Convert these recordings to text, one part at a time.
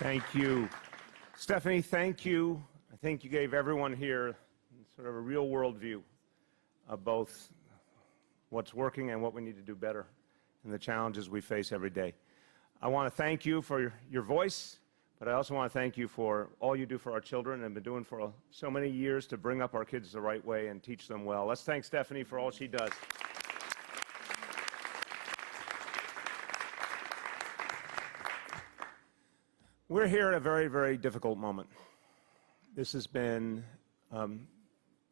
Thank you. Stephanie, thank you. I think you gave everyone here sort of a real-world view of both what's working and what we need to do better and the challenges we face every day. I want to thank you for your voice, but I also want to thank you for all you do for our children and have been doing for so many years to bring up our kids the right way and teach them well. Let's thank Stephanie for all she does. We're here at a very, very difficult moment. This has been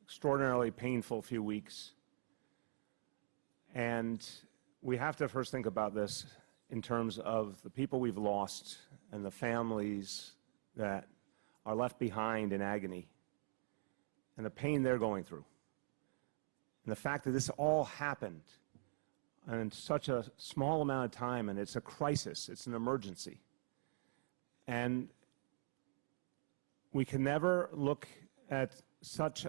extraordinarily painful few weeks. And we have to first think about this in terms of the people we've lost and the families that are left behind in agony and the pain they're going through. And the fact that this all happened in such a small amount of time, and it's a crisis, it's an emergency. And we can never look at such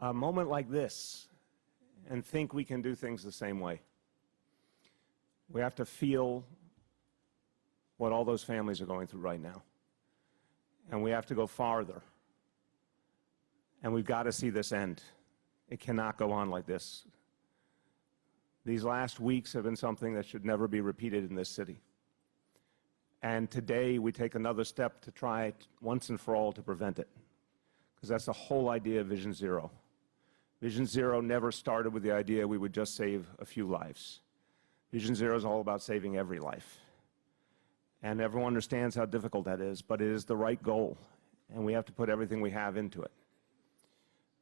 a moment like this and think we can do things the same way. We have to feel what all those families are going through right now. And we have to go farther. And we've got to see this end. It cannot go on like this. These last weeks have been something that should never be repeated in this city. And today we take another step to try once and for all to prevent it. Because that's the whole idea of Vision Zero. Vision Zero never started with the idea we would just save a few lives. Vision Zero is all about saving every life. And everyone understands how difficult that is, but it is the right goal. And we have to put everything we have into it.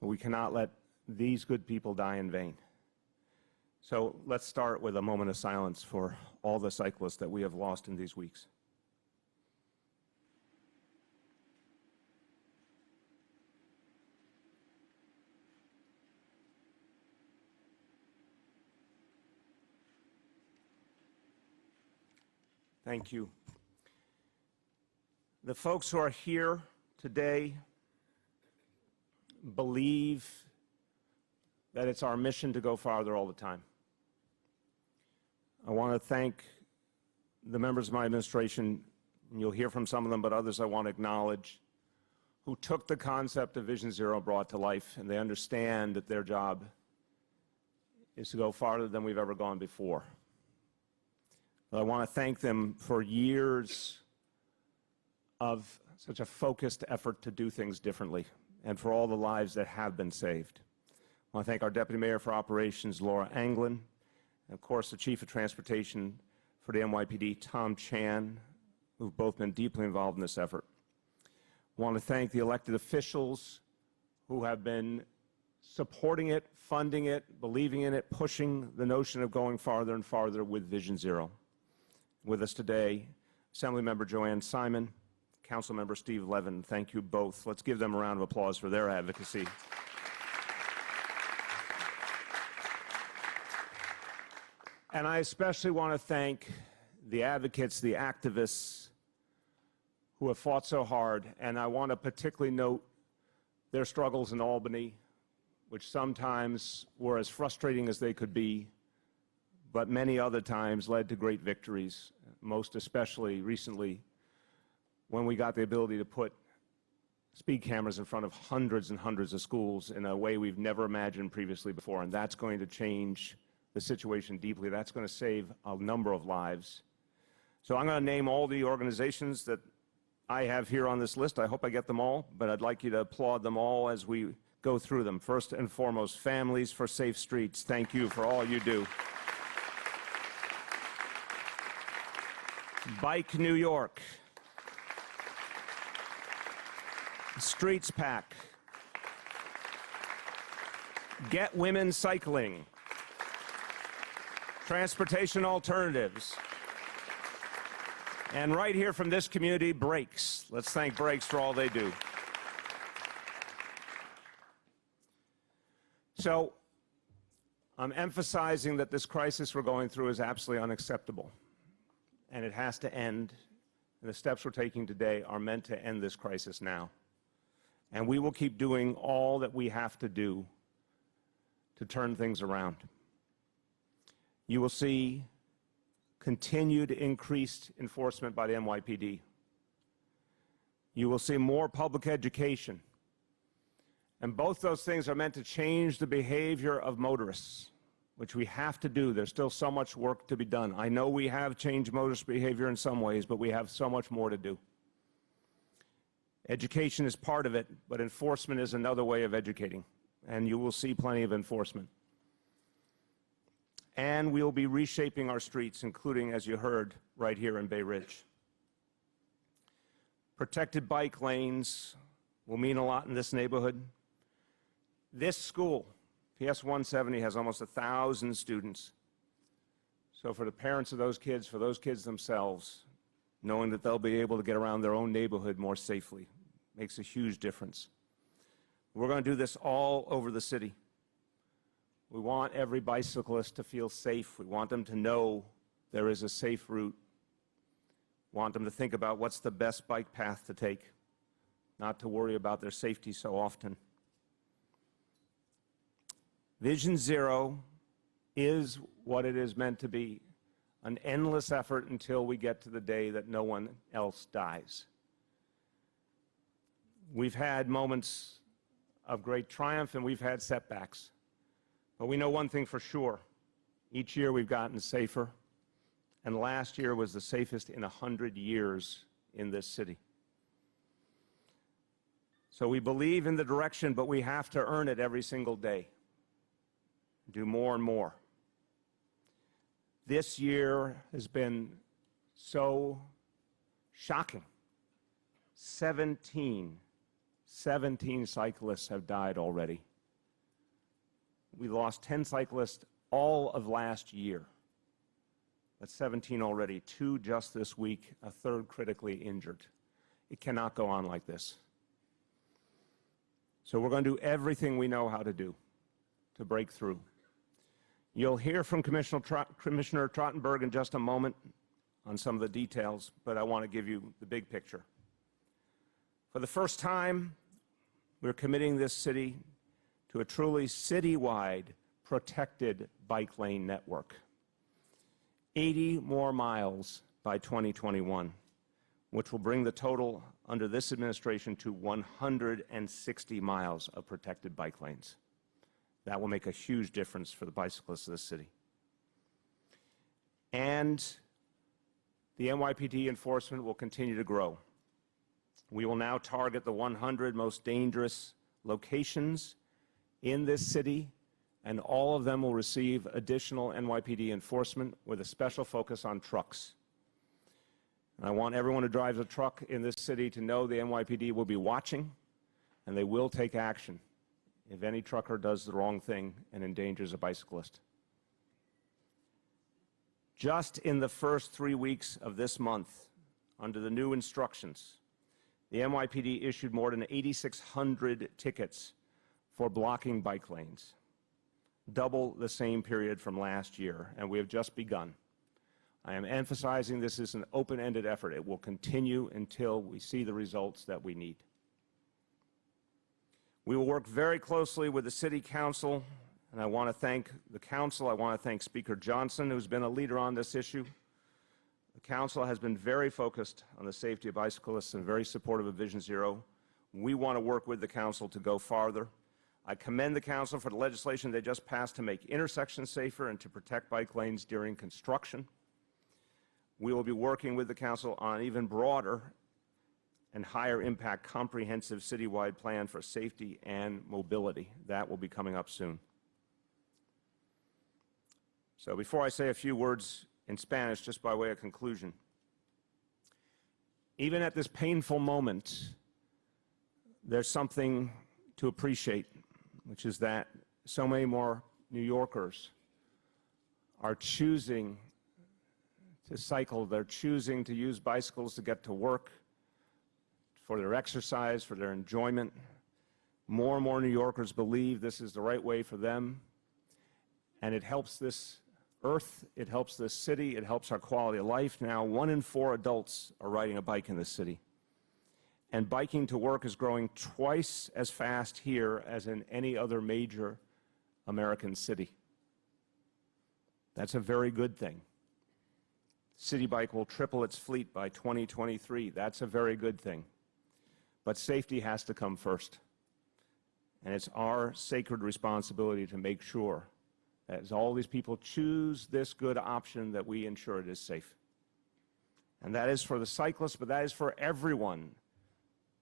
But we cannot let these good people die in vain. So let's start with a moment of silence for all the cyclists that we have lost in these weeks. Thank you. The folks who are here today believe that it's our mission to go farther all the time. I want to thank the members of my administration, and you'll hear from some of them, but others I want to acknowledge, who took the concept of Vision Zero and brought it to life, and they understand that their job is to go farther than we've ever gone before. I want to thank them for years of such a focused effort to do things differently and for all the lives that have been saved. I want to thank our Deputy Mayor for Operations, Laura Anglin, and of course the Chief of Transportation for the NYPD, Tom Chan, who've both been deeply involved in this effort. I want to thank the elected officials who have been supporting it, funding it, believing in it, pushing the notion of going farther and farther with Vision Zero. With us today, Assemblymember Joanne Simon, Councilmember Steve Levin. Thank you both. Let's give them a round of applause for their advocacy. And I especially want to thank the advocates, the activists who have fought so hard. And I want to particularly note their struggles in Albany, which sometimes were as frustrating as they could be, but many other times led to great victories, most especially recently when we got the ability to put speed cameras in front of hundreds and hundreds of schools in a way we've never imagined previously before. And that's going to change the situation deeply. That's going to save a number of lives. So I'm going to name all the organizations that I have here on this list. I hope I get them all, but I'd like you to applaud them all as we go through them. First and foremost, Families for Safe Streets. Thank you for all you do. Bike New York, Streets Pack, Get Women Cycling, Transportation Alternatives, and right here from this community, Brakes. Let's thank Brakes for all they do. So I'm emphasizing that this crisis we're going through is absolutely unacceptable. And it has to end, and the steps we're taking today are meant to end this crisis now. And we will keep doing all that we have to do to turn things around. You will see continued increased enforcement by the NYPD. You will see more public education. And both those things are meant to change the behavior of motorists, which we have to do. There's still so much work to be done. I know we have changed motorist behavior in some ways, but we have so much more to do. Education is part of it, but enforcement is another way of educating, and you will see plenty of enforcement. And we'll be reshaping our streets, including, as you heard, right here in Bay Ridge. Protected bike lanes will mean a lot in this neighborhood. This school, PS 170, has almost 1,000 students. So for the parents of those kids, for those kids themselves, knowing that they'll be able to get around their own neighborhood more safely makes a huge difference. We're going to do this all over the city. We want every bicyclist to feel safe. We want them to know there is a safe route. We want them to think about what's the best bike path to take, not to worry about their safety so often. Vision Zero is what it is meant to be, an endless effort until we get to the day that no one else dies. We've had moments of great triumph and we've had setbacks. But we know one thing for sure. Each year we've gotten safer, and last year was the safest in 100 years in this city. So we believe in the direction, but we have to earn it every single day. Do more and more. This year has been so shocking. 17 cyclists have died already. We lost 10 cyclists all of last year. That's 17 already, 2 just this week, a third critically injured. It cannot go on like this. So we're going to do everything we know how to do to break through. You'll hear from Commissioner Trottenberg in just a moment on some of the details, but I want to give you the big picture. For the first time, we're committing this city to a truly citywide protected bike lane network. 80 more miles by 2021, which will bring the total under this administration to 160 miles of protected bike lanes. That will make a huge difference for the bicyclists of this city. And the NYPD enforcement will continue to grow. We will now target the 100 most dangerous locations in this city, and all of them will receive additional NYPD enforcement with a special focus on trucks. And I want everyone who drives a truck in this city to know the NYPD will be watching, and they will take action if any trucker does the wrong thing and endangers a bicyclist. Just in the first 3 weeks of this month, under the new instructions, the NYPD issued more than 8,600 tickets for blocking bike lanes, double the same period from last year, and we have just begun. I am emphasizing this is an open-ended effort. It will continue until we see the results that we need. We will work very closely with the City Council, and I want to thank the Council. I want to thank Speaker Johnson, who's been a leader on this issue. The Council has been very focused on the safety of bicyclists and very supportive of Vision Zero. We want to work with the Council to go farther. I commend the Council for the legislation they just passed to make intersections safer and to protect bike lanes during construction. We will be working with the Council on an even broader and higher impact comprehensive citywide plan for safety and mobility. That will be coming up soon. So before I say a few words in Spanish, just by way of conclusion, even at this painful moment, there's something to appreciate, which is that so many more New Yorkers are choosing to cycle. They're choosing to use bicycles to get to work, for their exercise, for their enjoyment. More and more New Yorkers believe this is the right way for them, and it helps this earth, it helps this city, it helps our quality of life. Now, 1 in 4 adults are riding a bike in this city, and biking to work is growing twice as fast here as in any other major American city. That's a very good thing. City Bike will triple its fleet by 2023. That's a very good thing. But safety has to come first. And it's our sacred responsibility to make sure that as all these people choose this good option, that we ensure it is safe. And that is for the cyclists, but that is for everyone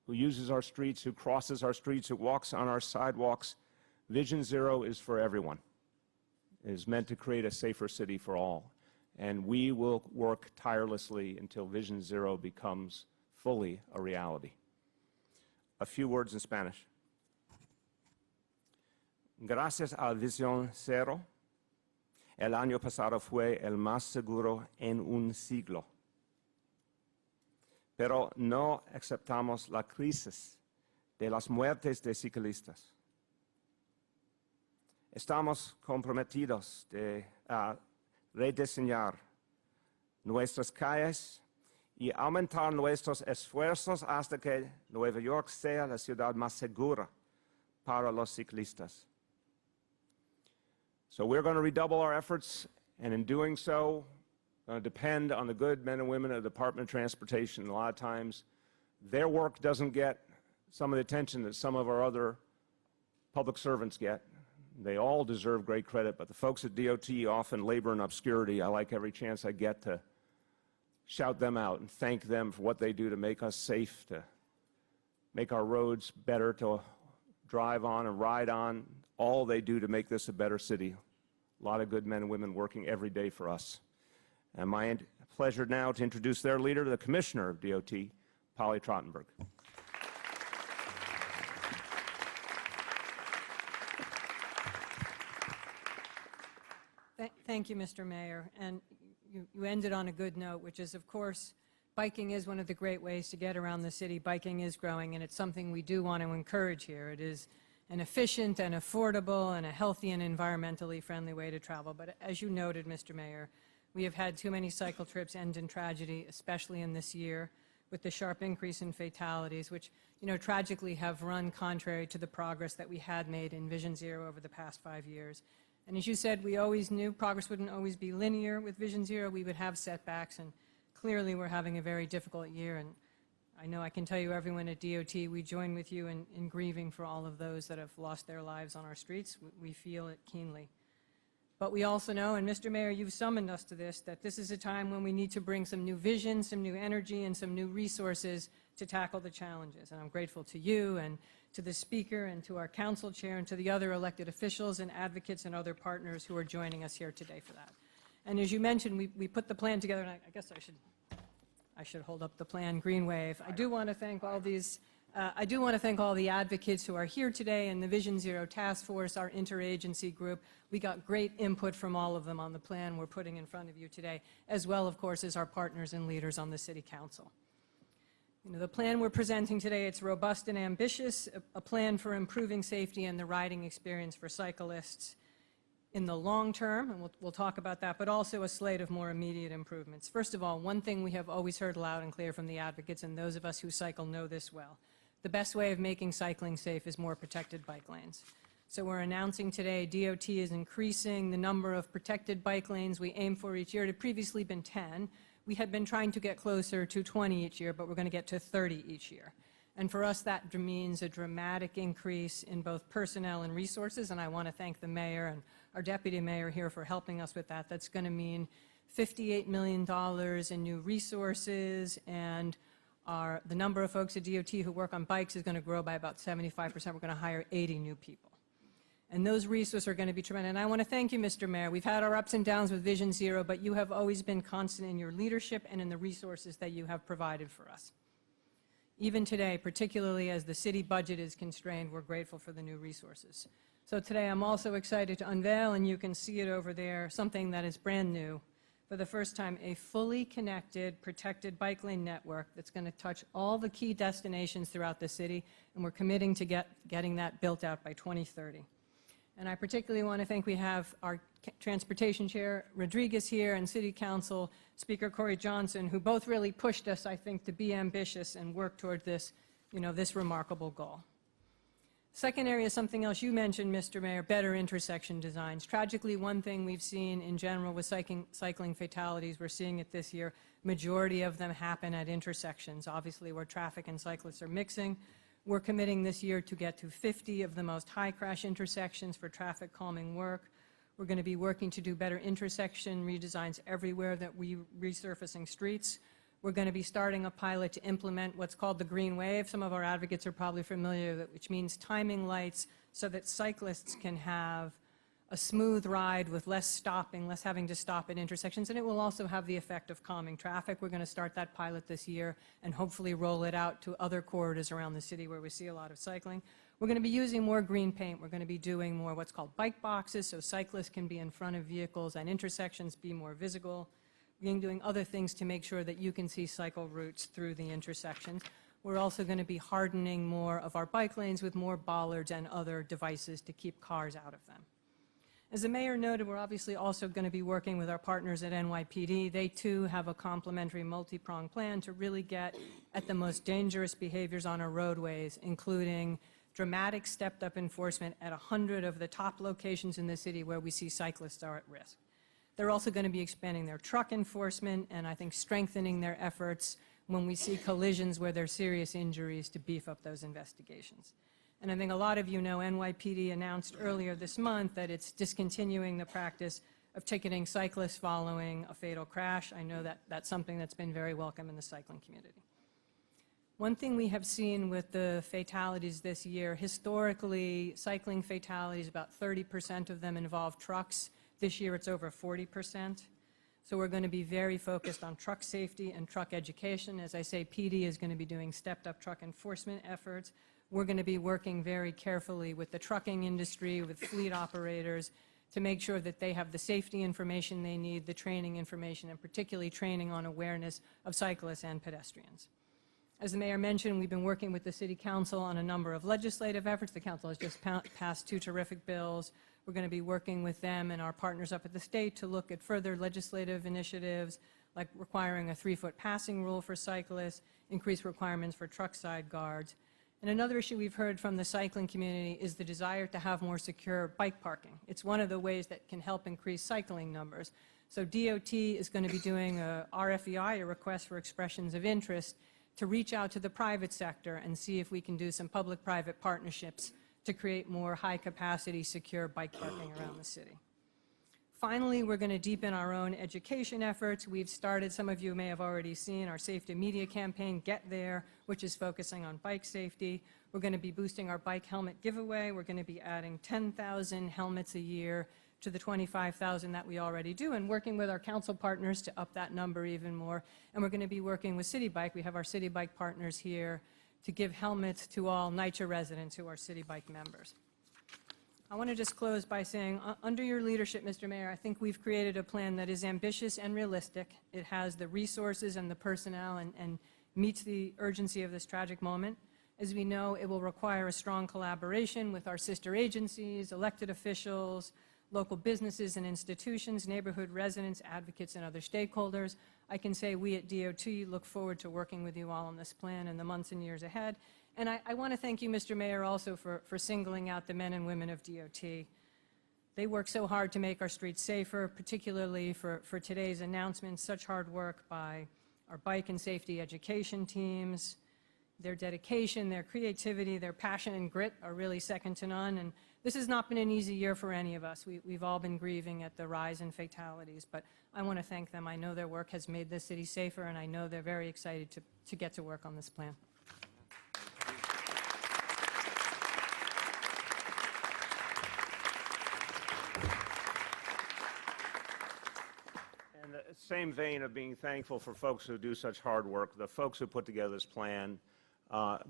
who uses our streets, who crosses our streets, who walks on our sidewalks. Vision Zero is for everyone. It is meant to create a safer city for all. And we will work tirelessly until Vision Zero becomes fully a reality. A few words in Spanish. Gracias a Visión Cero, el año pasado fue el más seguro en un siglo. Pero no aceptamos la crisis de las muertes de ciclistas. Estamos comprometidos a rediseñar nuestras calles y aumentar nuestros esfuerzos hasta que Nueva York sea la ciudad más segura para los ciclistas. So we're going to redouble our efforts, and in doing so, depend on the good men and women of the Department of Transportation. A lot of times, their work doesn't get some of the attention that some of our other public servants get. They all deserve great credit, but the folks at DOT often labor in obscurity. I like every chance I get to shout them out and thank them for what they do to make us safe, to make our roads better to drive on and ride on. All they do to make this a better city. A lot of good men and women working every day for us. And my pleasure now to introduce their leader, the Commissioner of DOT, Polly Trottenberg. Thank you, Mr. Mayor. And you ended on a good note, which is, of course, biking is one of the great ways to get around the city. Biking is growing, and it's something we do want to encourage here. It is an efficient and affordable and a healthy and environmentally friendly way to travel. But as you noted, Mr. Mayor, we have had too many cycle trips end in tragedy, especially in this year, with the sharp increase in fatalities, which, tragically have run contrary to the progress that we had made in Vision Zero over the past 5 years. And as you said, we always knew progress wouldn't always be linear with Vision Zero. We would have setbacks, and clearly we're having a very difficult year. And I know I can tell you, everyone at DOT, we join with you in grieving for all of those that have lost their lives on our streets. We feel it keenly. But we also know, and Mr. Mayor, you've summoned us to this, that this is a time when we need to bring some new vision, some new energy, and some new resources to tackle the challenges. And I'm grateful to you and to the Speaker and to our Council Chair and to the other elected officials and advocates and other partners who are joining us here today for that. And as you mentioned, we put the plan together, and I guess I should hold up the plan, Greenway. I do want to thank all these. I do want to thank all the advocates who are here today and the Vision Zero Task Force, our interagency group. We got great input from all of them on the plan we're putting in front of you today, as well, of course, as our partners and leaders on the City Council. The plan we're presenting today, it's robust and ambitious, a plan for improving safety and the riding experience for cyclists in the long term, and we'll talk about that, but also a slate of more immediate improvements. First of all, one thing we have always heard loud and clear from the advocates, and those of us who cycle know this well: the best way of making cycling safe is more protected bike lanes. So we're announcing today DOT is increasing the number of protected bike lanes we aim for each year. It had previously been 10. We had been trying to get closer to 20 each year, but we're going to get to 30 each year. And for us, that means a dramatic increase in both personnel and resources, and I want to thank the mayor and our deputy mayor here for helping us with that. That's going to mean $58 million in new resources, and the number of folks at DOT who work on bikes is going to grow by about 75%. We're going to hire 80 new people. And those resources are going to be tremendous. And I want to thank you, Mr. Mayor. We've had our ups and downs with Vision Zero, but you have always been constant in your leadership and in the resources that you have provided for us. Even today, particularly as the city budget is constrained, we're grateful for the new resources. So today I'm also excited to unveil, and you can see it over there, something that is brand new. For the first time, a fully connected, protected bike lane network that's going to touch all the key destinations throughout the city, and we're committing to getting that built out by 2030. And I particularly want to thank, we have our Transportation Chair Rodriguez here and City Council Speaker Corey Johnson, who both really pushed us, I think, to be ambitious and work toward this, this remarkable goal. Second area is something else you mentioned, Mr. Mayor, better intersection designs. Tragically, one thing we've seen in general with cycling fatalities, we're seeing it this year, majority of them happen at intersections, obviously where traffic and cyclists are mixing. We're committing this year to get to 50 of the most high crash intersections for traffic calming work. We're going to be working to do better intersection redesigns everywhere that we resurfacing streets. We're going to be starting a pilot to implement what's called the Greenway. Some of our advocates are probably familiar with it, which means timing lights so that cyclists can have a smooth ride with less stopping, less having to stop at intersections, and it will also have the effect of calming traffic. We're going to start that pilot this year and hopefully roll it out to other corridors around the city where we see a lot of cycling. We're going to be using more green paint. We're going to be doing more what's called bike boxes so cyclists can be in front of vehicles and intersections be more visible. We're going to be doing other things to make sure that you can see cycle routes through the intersections. We're also going to be hardening more of our bike lanes with more bollards and other devices to keep cars out of them. As the mayor noted, we're obviously also going to be working with our partners at NYPD. They too have a complementary multi-pronged plan to really get at the most dangerous behaviors on our roadways, including dramatic stepped-up enforcement at 100 of the top locations in the city where we see cyclists are at risk. They're also going to be expanding their truck enforcement and I think strengthening their efforts when we see collisions where there are serious injuries to beef up those investigations. And I think a lot of you know NYPD announced earlier this month that it's discontinuing the practice of ticketing cyclists following a fatal crash. I know that that's something that's been very welcome in the cycling community. One thing we have seen with the fatalities this year, historically, cycling fatalities, about 30% of them involve trucks. This year it's over 40%. So we're going to be very focused on truck safety and truck education. As I say, PD is going to be doing stepped-up truck enforcement efforts. We're going to be working very carefully with the trucking industry, with fleet operators, to make sure that they have the safety information they need, the training information, and particularly training on awareness of cyclists and pedestrians. As the mayor mentioned, we've been working with the City Council on a number of legislative efforts. The council has just passed 2 terrific bills. We're going to be working with them and our partners up at the state to look at further legislative initiatives, like requiring a 3-foot passing rule for cyclists, increased requirements for truck side guards. And another issue we've heard from the cycling community is the desire to have more secure bike parking. It's one of the ways that can help increase cycling numbers. So DOT is going to be doing a RFEI, a request for expressions of interest, to reach out to the private sector and see if we can do some public-private partnerships to create more high-capacity, secure bike parking around the city. Finally, we're going to deepen our own education efforts. We've started, some of you may have already seen, our Safe to Media campaign, Get There, which is focusing on bike safety. We're going to be boosting our bike helmet giveaway. We're going to be adding 10,000 helmets a year to the 25,000 that we already do, and working with our council partners to up that number even more. And we're going to be working with City Bike. We have our City Bike partners here to give helmets to all NYCHA residents who are City Bike members. I want to just close by saying, under your leadership, Mr. Mayor, I think we've created a plan that is ambitious and realistic. It has the resources and the personnel and meets the urgency of this tragic moment. As we know, it will require a strong collaboration with our sister agencies, elected officials, local businesses and institutions, neighborhood residents, advocates, and other stakeholders. I can say we at DOT look forward to working with you all on this plan in the months and years ahead. And I want to thank you, Mr. Mayor, also for singling out the men and women of DOT. They work so hard to make our streets safer, particularly for today's announcement. Such hard work by our bike and safety education teams. Their dedication, their creativity, their passion and grit are really second to none. And this has not been an easy year for any of us. We've all been grieving at the rise in fatalities, but I want to thank them. I know their work has made this city safer, and I know they're very excited to get to work on this plan. In the same vein of being thankful for folks who do such hard work, the folks who put together this plan,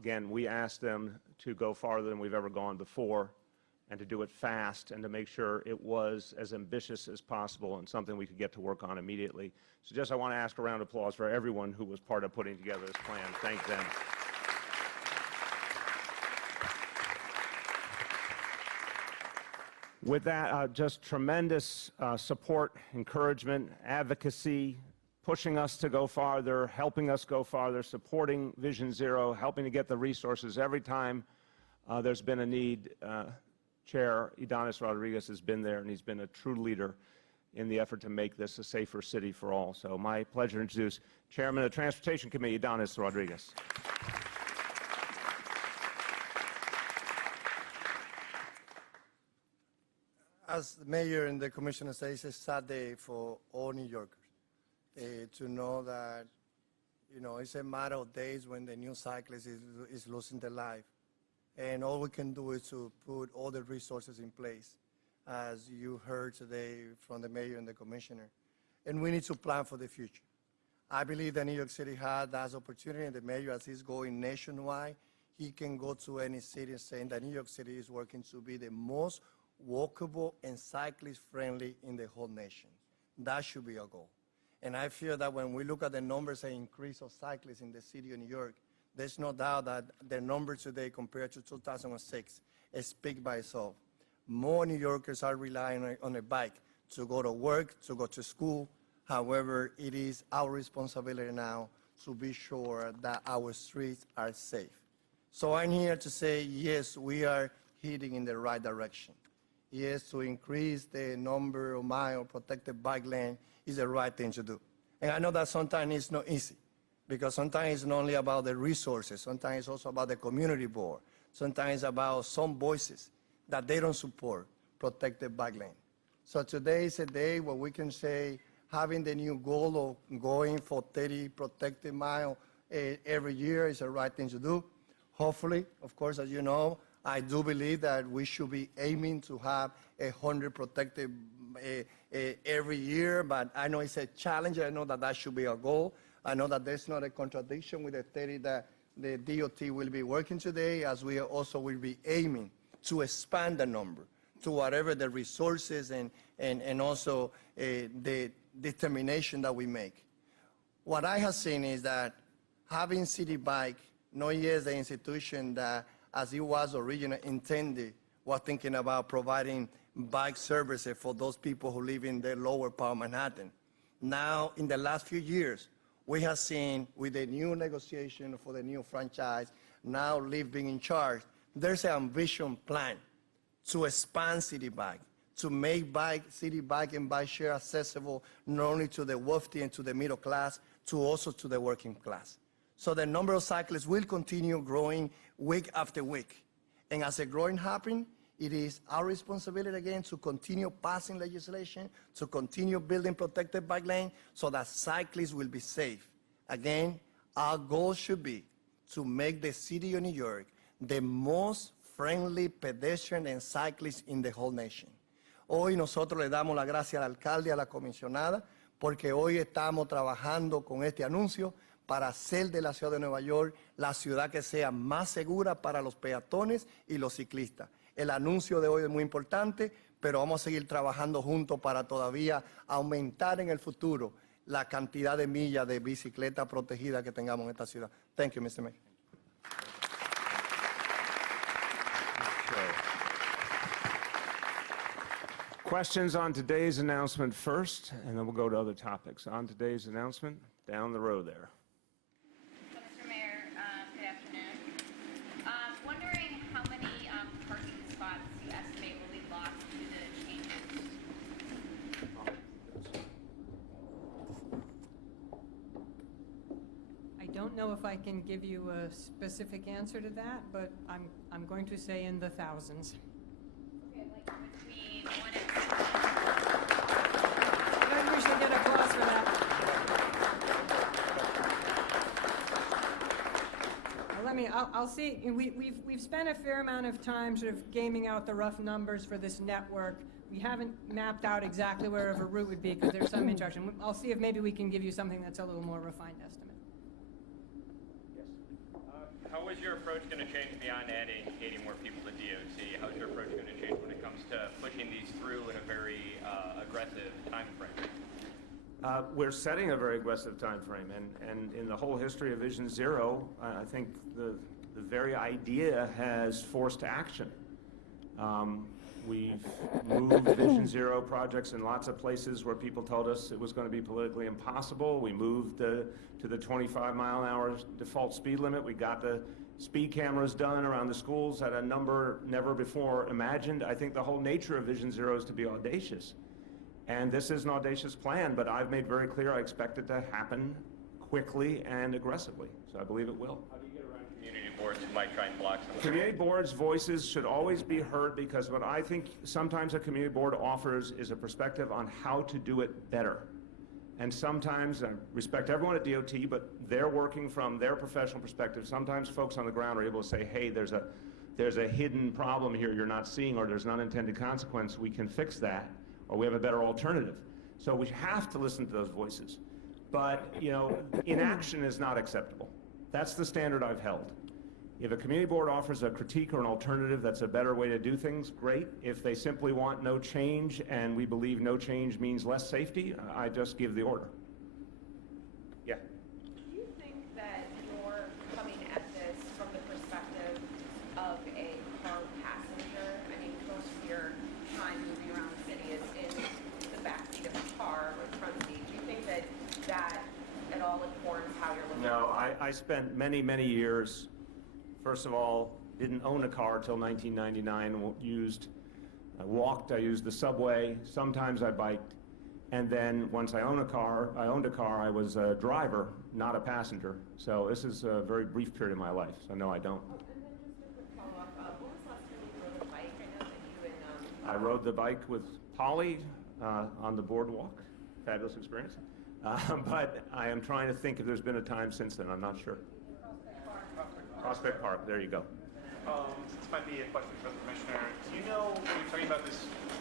again, we asked them to go farther than we've ever gone before and to do it fast and to make sure it was as ambitious as possible and something we could get to work on immediately. So just I want to ask a round of applause for everyone who was part of putting together this plan. Thank them. With that, just tremendous support, encouragement, advocacy, pushing us to go farther, helping us go farther, supporting Vision Zero, helping to get the resources every time There's been a need. Chair Ydanis Rodriguez has been there, and he's been a true leader in the effort to make this a safer city for all. So my pleasure to introduce Chairman of the Transportation Committee, Ydanis Rodriguez. As the mayor and the commissioner say, it's a sad day for all New Yorkers to know that, it's a matter of days when the new cyclist is losing their life. And all we can do is to put all the resources in place, as you heard today from the mayor and the commissioner. And we need to plan for the future. I believe that New York City had that opportunity, and the mayor, as he's going nationwide, he can go to any city saying that New York City is working to be the most walkable and cyclist-friendly in the whole nation. That should be our goal. And I feel that when we look at the numbers and increase of cyclists in the city of New York, there's no doubt that the numbers today compared to 2006 speak by itself. More New Yorkers are relying on a bike to go to work, to go to school. However, it is our responsibility now to be sure that our streets are safe. So I'm here to say, yes, we are heading in the right direction. Yes, to increase the number of miles protected bike lane is the right thing to do. And I know that sometimes it's not easy, because sometimes it's not only about the resources, sometimes it's also about the community board, sometimes it's about some voices that they don't support protected bike lane. So today is a day where we can say having the new goal of going for 30 protected miles every year is the right thing to do. Hopefully, of course, as you know, I do believe that we should be aiming to have 100 protected every year, but I know it's a challenge. I know that that should be our goal. I know that there's not a contradiction with the 30 that the DOT will be working today, as we also will be aiming to expand the number to whatever the resources and also the determination that we make. What I have seen is that having City Bike, not yet the institution that, as it was originally intended, was thinking about providing bike services for those people who live in the lower part of Manhattan. Now, in the last few years, we have seen with the new negotiation for the new franchise, now Lyft being in charge, there's an ambition plan to expand City Bike, to make City Bike and bike share accessible not only to the wealthy and to the middle class, to also to the working class. So the number of cyclists will continue growing week after week. And as the growing happens, it is our responsibility again to continue passing legislation, to continue building protected bike lanes so that cyclists will be safe. Again, our goal should be to make the city of New York the most friendly pedestrian and cyclist in the whole nation. Hoy nosotros le damos las gracias al alcalde y a la comisionada porque hoy estamos trabajando con este anuncio para hacer de la ciudad de Nueva York la ciudad que sea más segura para los peatones y los ciclistas. El anuncio de hoy es muy importante, pero vamos a seguir trabajando juntos para todavía aumentar en el futuro la cantidad de millas de bicicleta protegida que tengamos en esta ciudad. Thank you, Mr. Mayor. Questions on today's announcement first, and then we'll go to other topics. On today's announcement, down the row there. Mr. Mayor, good afternoon. Wondering how many parking spots you estimate will be lost due to the changes? I don't know if I can give you a specific answer to that, but I'm going to say in the thousands. Okay, like between 1 and 2. Maybe we should get applause for that. I'll see. We've spent a fair amount of time sort of gaming out the rough numbers for this network. We haven't mapped out exactly where a route would be because there's some interaction. I'll see if maybe we can give you something that's a little more refined estimate. Yes. How is your approach going to change beyond adding more people to DOT? How is your approach going to change when it comes to pushing these through in a very aggressive time frame? We're setting a very aggressive time frame, and in the whole history of Vision Zero, I think the very idea has forced action. We've moved Vision Zero projects in lots of places where people told us it was going to be politically impossible. We moved to the 25-mile-an-hour default speed limit. We got the speed cameras done around the schools at a number never before imagined. I think the whole nature of Vision Zero is to be audacious. And this is an audacious plan, but I've made very clear I expect it to happen quickly and aggressively. So I believe it will. How do you get around community boards who might try and block some of the Community boards' voices should always be heard, because what I think sometimes a community board offers is a perspective on how to do it better. And sometimes, I respect everyone at DOT, but they're working from their professional perspective. Sometimes folks on the ground are able to say, hey, there's a hidden problem here you're not seeing, or there's an unintended consequence. We can fix that, or we have a better alternative. So we have to listen to those voices. But, you know, inaction is not acceptable. That's the standard I've held. If a community board offers a critique or an alternative that's a better way to do things, great. If they simply want no change and we believe no change means less safety, I just give the order. Yeah. Do you think that you're coming at this from the perspective of a car passenger? I mean, most of your time moving around the city is in the backseat of a car or the front seat. Do you think that that at all informs how you're looking No, at it? I spent many, many years, first of all, didn't own a car till 1999, I walked, I used the subway, sometimes I biked, and then once I owned a car, I was a driver, not a passenger. So this is a very brief period of my life, so no, I don't. And then just a quick follow-up, when was the last time you rode a bike? I know that you and I rode the bike with Polly on the boardwalk, fabulous experience. But I am trying to think if there's been a time since then, I'm not sure. Prospect Park, there you go. This might be a question for the commissioner. Do you know, when you're talking about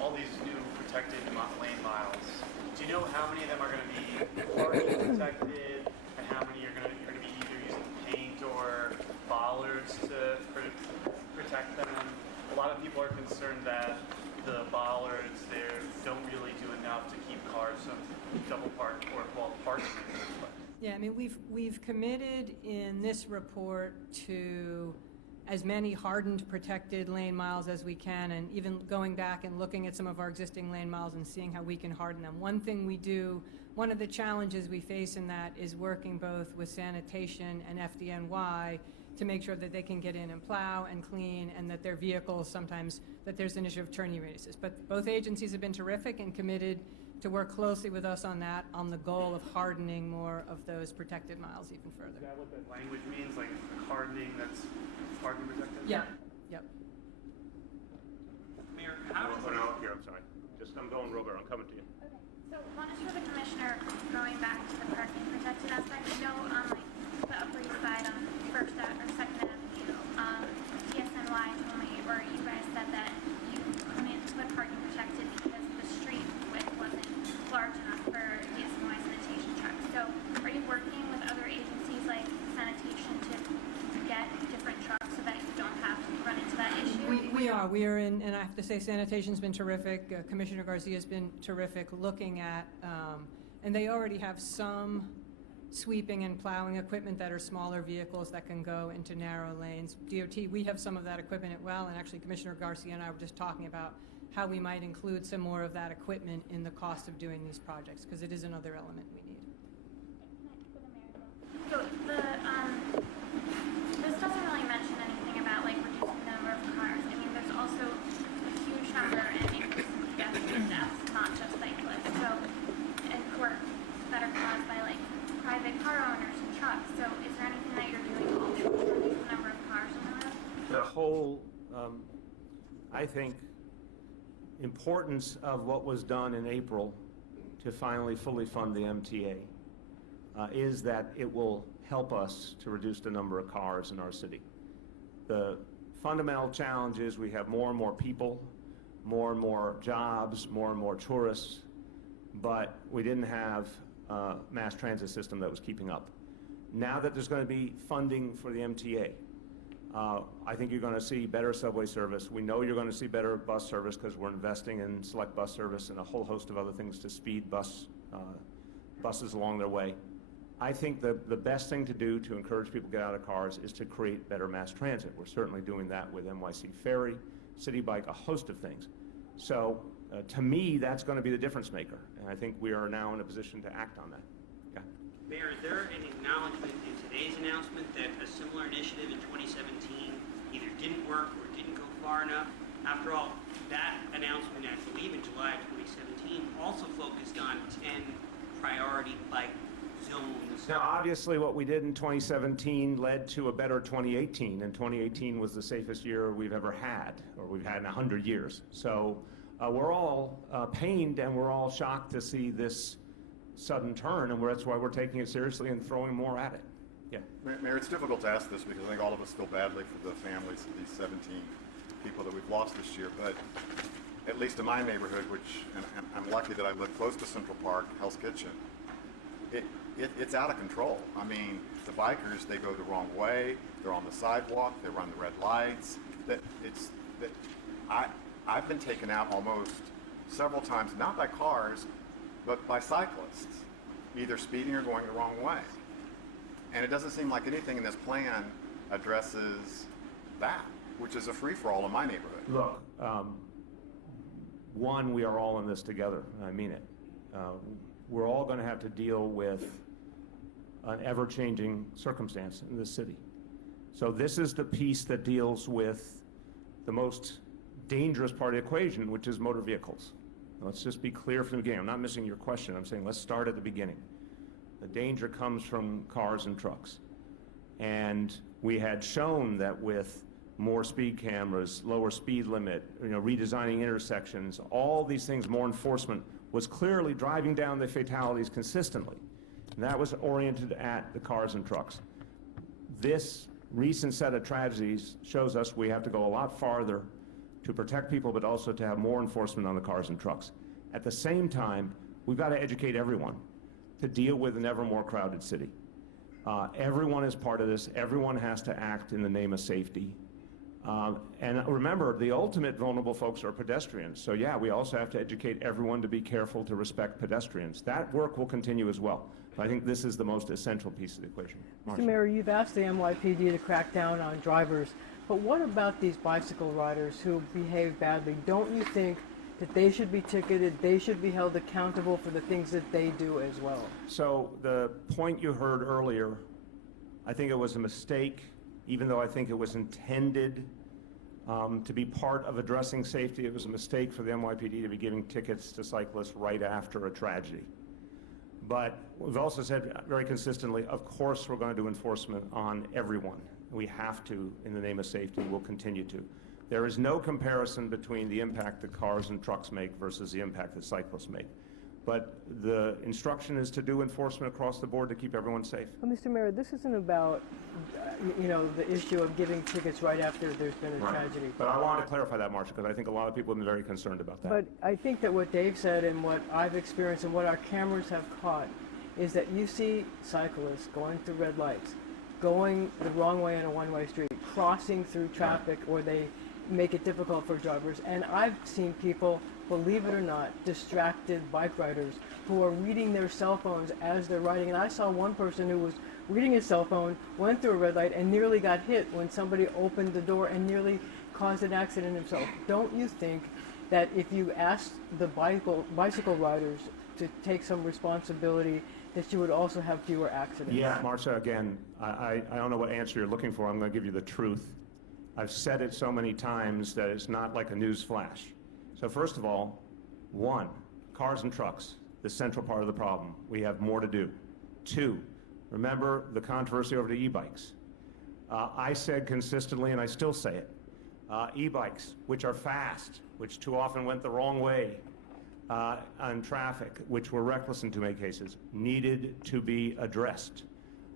all these new protected lane miles, do you know how many of them are going to be parking protected, and how many are going to be either using paint or bollards to protect them? A lot of people are concerned that the bollards there don't really do enough to keep cars from double parked or parking. Yeah, I mean, we've committed in this report to as many hardened, protected lane miles as we can, and even going back and looking at some of our existing lane miles and seeing how we can harden them. One thing we do, one of the challenges we face in that is working both with sanitation and FDNY to make sure that they can get in and plow and clean, and that their vehicles sometimes, that there's an issue of turning radiuses. But both agencies have been terrific and committed to work closely with us on that, on the goal of hardening more of those protected miles even further. Is that what that language means, like hardening that's parking protected? Yeah, yep. Mayor, how does No, here, I'm sorry. I'm going, Robert, I'm coming to you. Okay, so one is for the commissioner, going back to the parking protected aspect. I know on like the Upper East Side on First or Second Avenue, TSNY told me, or you guys said that you couldn't put parking protected because the street width wasn't large enough for TSNY sanitation trucks. So are you working with other agencies like sanitation to get different trucks so that you don't have to run into that issue? We are in, and I have to say sanitation's been terrific. Commissioner Garcia's been terrific looking at, and they already have some sweeping and plowing equipment that are smaller vehicles that can go into narrow lanes. DOT, we have some of that equipment as well, and actually Commissioner Garcia and I were just talking about how we might include some more of that equipment in the cost of doing these projects, because it is another element we need. So this doesn't really mention anything about like reducing the number of cars. I mean, there's also a huge number and increase in pedestrian deaths, not just cyclists. So, and or that are caused by like private car owners and trucks. So, is there anything that you're doing to also reduce the number of cars on the road? The whole, I think, importance of what was done in April to finally fully fund the MTA is that it will help us to reduce the number of cars in our city. The fundamental challenge is we have more and more people, more and more jobs, more and more tourists, but we didn't have a mass transit system that was keeping up. Now that there's going to be funding for the MTA, I think you're going to see better subway service. We know you're going to see better bus service because we're investing in select bus service and a whole host of other things to speed buses along their way. I think the best thing to do to encourage people to get out of cars is to create better mass transit. We're certainly doing that with NYC Ferry, City Bike, a host of things. So to me, that's going to be the difference maker. And I think we are now in a position to act on that. Yeah. Mayor, is there an acknowledgement in today's announcement that a similar initiative in 2017 either didn't work or didn't go far enough? After all, that announcement, I believe in July of 2017, also focused on 10 priority bike zones. Now, obviously, what we did in 2017 led to a better 2018, and 2018 was the safest year we've ever had, or we've had in 100 years. So we're all pained, and we're all shocked to see this sudden turn, and that's why we're taking it seriously and throwing more at it. Yeah. Mayor, it's difficult to ask this because I think all of us feel badly for the families of these 17 people that we've lost this year, but at least in my neighborhood, and I'm lucky that I live close to Central Park, Hell's Kitchen, it's out of control. I mean, the bikers, they go the wrong way, they're on the sidewalk, they run the red lights. I've been taken out almost several times, not by cars, but by cyclists, either speeding or going the wrong way. And it doesn't seem like anything in this plan addresses that, which is a free-for-all in my neighborhood. Look, one, we are all in this together, and I mean it. We're all going to have to deal with an ever-changing circumstance in this city. So this is the piece that deals with the most dangerous part of the equation, which is motor vehicles. Let's just be clear from the beginning. I'm not missing your question. I'm saying let's start at the beginning. The danger comes from cars and trucks. And we had shown that with more speed cameras, lower speed limit, redesigning intersections, all these things, more enforcement, was clearly driving down the fatalities consistently. And that was oriented at the cars and trucks. This recent set of tragedies shows us we have to go a lot farther to protect people, but also to have more enforcement on the cars and trucks. At the same time, we've got to educate everyone to deal with an ever more crowded city. Everyone is part of this. Everyone has to act in the name of safety. And remember, the ultimate vulnerable folks are pedestrians. So yeah, we also have to educate everyone to be careful to respect pedestrians. That work will continue as well. But I think this is the most essential piece of the equation. Mr. Mayor, you've asked the NYPD to crack down on drivers, but what about these bicycle riders who behave badly? Don't you think that they should be ticketed, they should be held accountable for the things that they do as well? So the point you heard earlier, I think it was a mistake, even though I think it was intended to be part of addressing safety. It was a mistake for the NYPD to be giving tickets to cyclists right after a tragedy. But we've also said very consistently, of course we're going to do enforcement on everyone. We have to, in the name of safety. We'll continue to. There is no comparison between the impact that cars and trucks make versus the impact that cyclists make. But the instruction is to do enforcement across the board to keep everyone safe. Well, Mr. Mayor, this isn't about, the issue of giving tickets right after there's been a tragedy. But I want to clarify that, Marcia, because I think a lot of people have been very concerned about that. But I think that what Dave said and what I've experienced and what our cameras have caught is that you see cyclists going through red lights, going the wrong way on a one-way street, crossing through traffic, or they make it difficult for drivers. And I've seen people, believe it or not, distracted bike riders who are reading their cell phones as they're riding. And I saw one person who was reading his cell phone, went through a red light, and nearly got hit when somebody opened the door and nearly caused an accident himself. Don't you think that if you asked the bicycle riders to take some responsibility, that you would also have fewer accidents? Yeah, Marcia, again, I don't know what answer you're looking for. I'm going to give you the truth. I've said it so many times that it's not like a news flash. So first of all, one, cars and trucks, the central part of the problem. We have more to do. Two, remember the controversy over the e-bikes. I said consistently, and I still say it, e-bikes, which are fast, which too often went the wrong way on traffic, which were reckless in too many cases, needed to be addressed.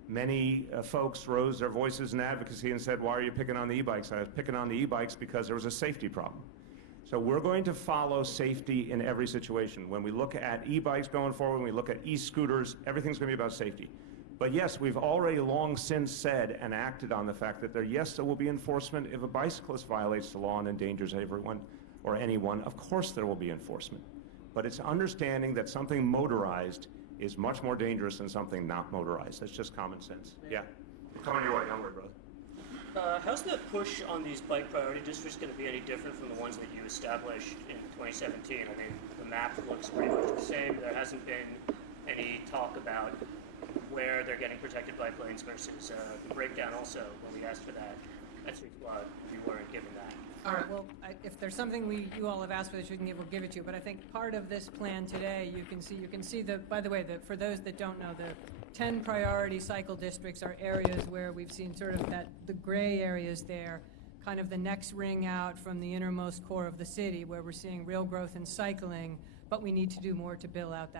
Many folks rose their voices in advocacy and said, why are you picking on the e-bikes? I was picking on the e-bikes because there was a safety problem. So we're going to follow safety in every situation. When we look at e-bikes going forward, when we look at e-scooters, everything's going to be about safety. But yes, we've already long since said and acted on the fact that there will be enforcement if a bicyclist violates the law and endangers everyone or anyone. Of course there will be enforcement. But it's understanding that something motorized is much more dangerous than something not motorized. That's just common sense. Yeah. We're coming your way. Don't worry, brother. How's the push on these bike priority districts going to be any different from the ones that you established in 2017? I mean, the map looks pretty much the same. There hasn't been any talk about where they're getting protected bike lanes versus the breakdown also when we asked for that. That's why we weren't given that. All right, well, if there's something you all have asked for that you can give, we'll give it to you. But I think part of this plan today, you can see by the way, for those that don't know, the 10 priority cycle districts are areas where we've seen sort of the gray areas there, kind of the next ring out from the innermost core of the city, where we're seeing real growth in cycling, but we need to do more to build out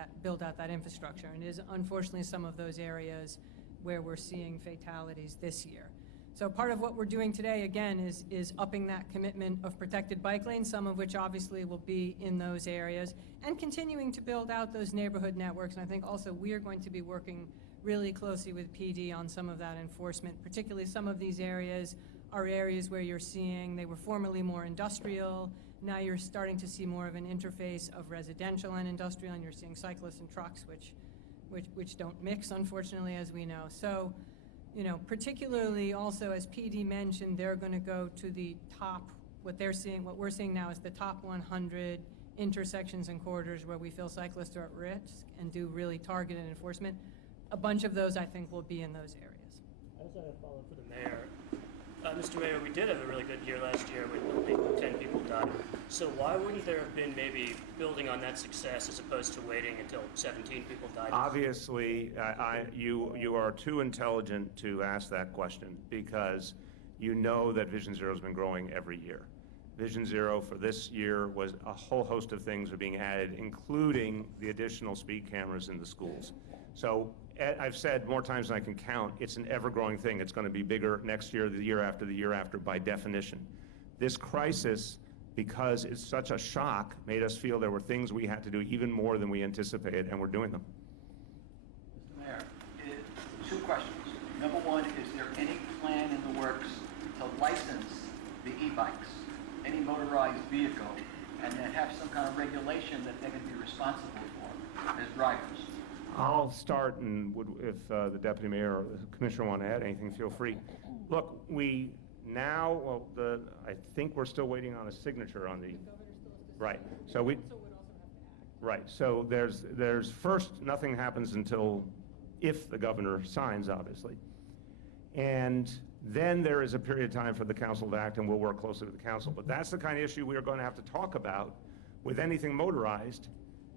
that infrastructure. And it is unfortunately some of those areas where we're seeing fatalities this year. So part of what we're doing today, again, is upping that commitment of protected bike lanes, some of which obviously will be in those areas, and continuing to build out those neighborhood networks. And I think also we are going to be working really closely with PD on some of that enforcement, particularly some of these areas are areas where you're seeing they were formerly more industrial. Now you're starting to see more of an interface of residential and industrial, and you're seeing cyclists and trucks, which don't mix, unfortunately, as we know. So, you know, particularly also, as PD mentioned, they're going to go to the top, what we're seeing now is the top 100 intersections and corridors where we feel cyclists are at risk and do really targeted enforcement. A bunch of those, I think, will be in those areas. I also have a follow-up for the mayor. Mr. Mayor, we did have a really good year last year when only 10 people died. So why wouldn't there have been maybe building on that success as opposed to waiting until 17 people died? Obviously, you are too intelligent to ask that question because you know that Vision Zero has been growing every year. Vision Zero for this year was a whole host of things are being added, including the additional speed cameras in the schools. So I've said more times than I can count, it's an ever-growing thing. It's going to be bigger next year, the year after, by definition. This crisis, because it's such a shock, made us feel there were things we had to do even more than we anticipated, and we're doing them. Mr. Mayor, two questions. Number one, is there any plan in the works to license the e-bikes, any motorized vehicle, and then have some kind of regulation that they can be responsible for as drivers? I'll start, and if the deputy mayor or the commissioner want to add anything, feel free. Look, I think we're still waiting on a signature on the. Right. So Right. So there's first, nothing happens until if the governor signs, obviously, and then there is a period of time for the council to act, and we'll work closely with the council. But that's the kind of issue we are going to have to talk about with anything motorized.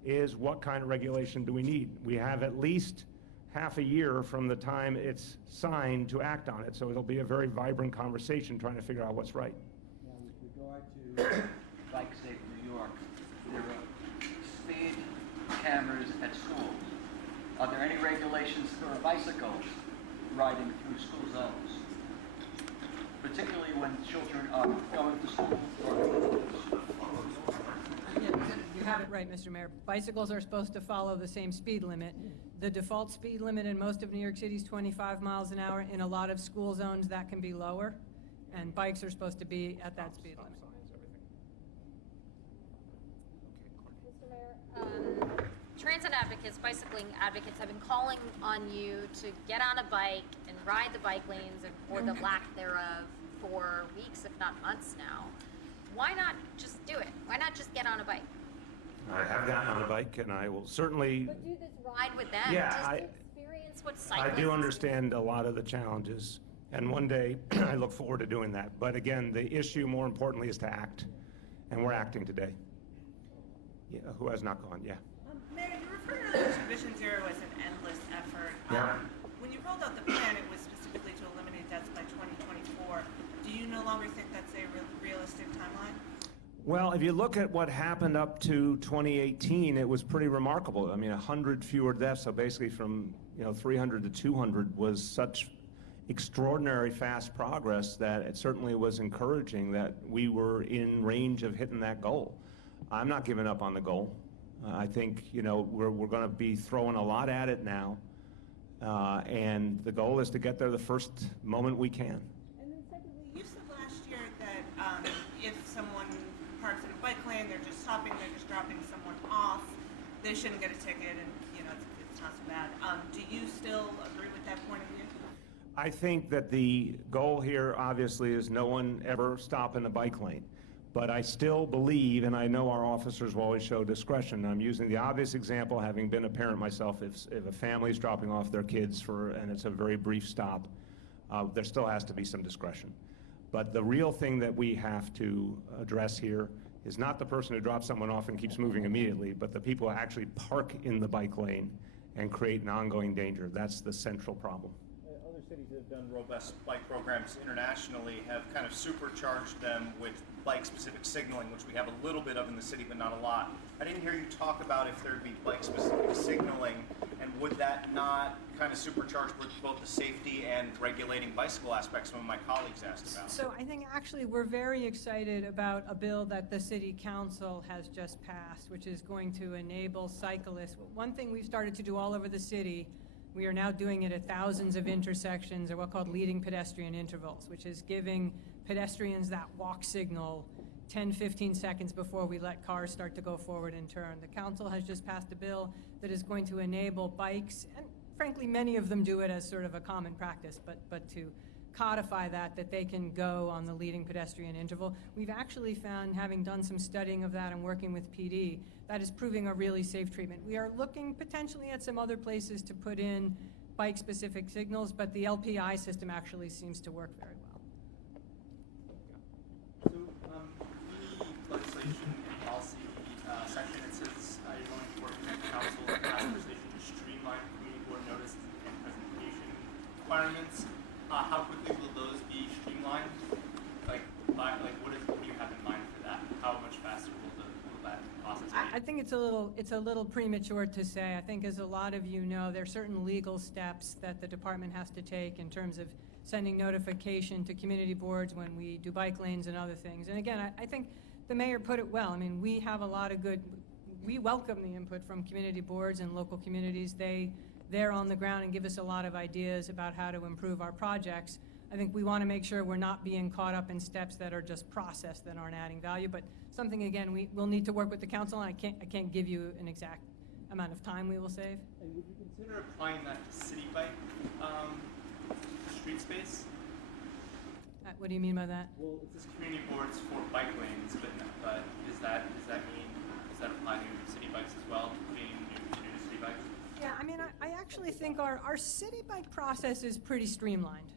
Is what kind of regulation do we need? We have at least half a year from the time it's signed to act on it, so it'll be a very vibrant conversation trying to figure out what's right. Now, with regard to Bike Safe New York, there are speed cameras at schools. Are there any regulations for bicycles riding through school zones, particularly when children are going to school or You have it right, Mr. Mayor. Bicycles are supposed to follow the same speed limit. The default speed limit in most of New York City is 25 miles an hour. In a lot of school zones, that can be lower, and bikes are supposed to be at that speed limit. Mr. Mayor, transit advocates, bicycling advocates have been calling on you to get on a bike and ride the bike lanes or the lack thereof for weeks, if not months now. Why not just do it? Why not just get on a bike? I have gotten on a bike, and I will certainly. But do this ride with them. Yeah, just to experience what cyclists. I do understand a lot of the challenges, and one day I look forward to doing that. But again, the issue more importantly is to act, and we're acting today. Yeah, who has not gone? Yeah. Mayor, you referred to Vision Zero as an endless effort. Yeah. When you rolled out the plan, it was specifically to eliminate deaths by 2024. Do you no longer think that's a realistic timeline? Well, if you look at what happened up to 2018, it was pretty remarkable. I mean, 100 fewer deaths, so basically from 300 to 200 was such extraordinary fast progress that it certainly was encouraging that we were in range of hitting that goal. I'm not giving up on the goal. I think we're going to be throwing a lot at it now, and the goal is to get there the first moment we can. And then secondly, you said last year that if someone parks in a bike lane, they're just stopping, they're just dropping someone off, they shouldn't get a ticket, and it's not so bad. Do you still agree with that point of view? I think that the goal here, obviously, is no one ever stop in the bike lane. But I still believe, and I know our officers will always show discretion. I'm using the obvious example, having been a parent myself, if a family's dropping off their kids and it's a very brief stop, there still has to be some discretion. But the real thing that we have to address here is not the person who drops someone off and keeps moving immediately, but the people who actually park in the bike lane and create an ongoing danger. That's the central problem. Other cities that have done robust bike programs internationally have kind of supercharged them with bike-specific signaling, which we have a little bit of in the city, but not a lot. I didn't hear you talk about if there'd be bike-specific signaling, and would that not kind of supercharge both the safety and regulating bicycle aspects some of my colleagues asked about? So I think actually we're very excited about a bill that the City Council has just passed, which is going to enable cyclists. One thing we've started to do all over the city, we are now doing it at thousands of intersections, or what's called leading pedestrian intervals, which is giving pedestrians that walk signal 10, 15 seconds before we let cars start to go forward and turn. The council has just passed a bill that is going to enable bikes, and frankly many of them do it as sort of a common practice, but to codify that they can go on the leading pedestrian interval. We've actually found, having done some studying of that and working with PD, that is proving a really safe treatment. We are looking potentially at some other places to put in bike-specific signals, but the LPI system actually seems to work very well. So, the legislation and policy section, it says you're going to work with the council and task force to streamline community board notice and presentation requirements. How quickly will those be streamlined? What do you have in mind for that? How much faster will that process be? I think it's a little premature to say. I think, as a lot of you know, there are certain legal steps that the department has to take in terms of sending notification to community boards when we do bike lanes and other things. And again, I think the mayor put it well. I mean, we have a lot of we welcome the input from community boards and local communities. They're on the ground and give us a lot of ideas about how to improve our projects. I think we want to make sure we're not being caught up in steps that are just process that aren't adding value, but something, again, we'll need to work with the council, and I can't give you an exact amount of time we will save. And would you consider applying that to city bike street space? What do you mean by that? Well, it says community boards for bike lanes, but does that apply to city bikes as well, being new to city bikes? Yeah, I mean, I actually think our city bike process is pretty streamlined.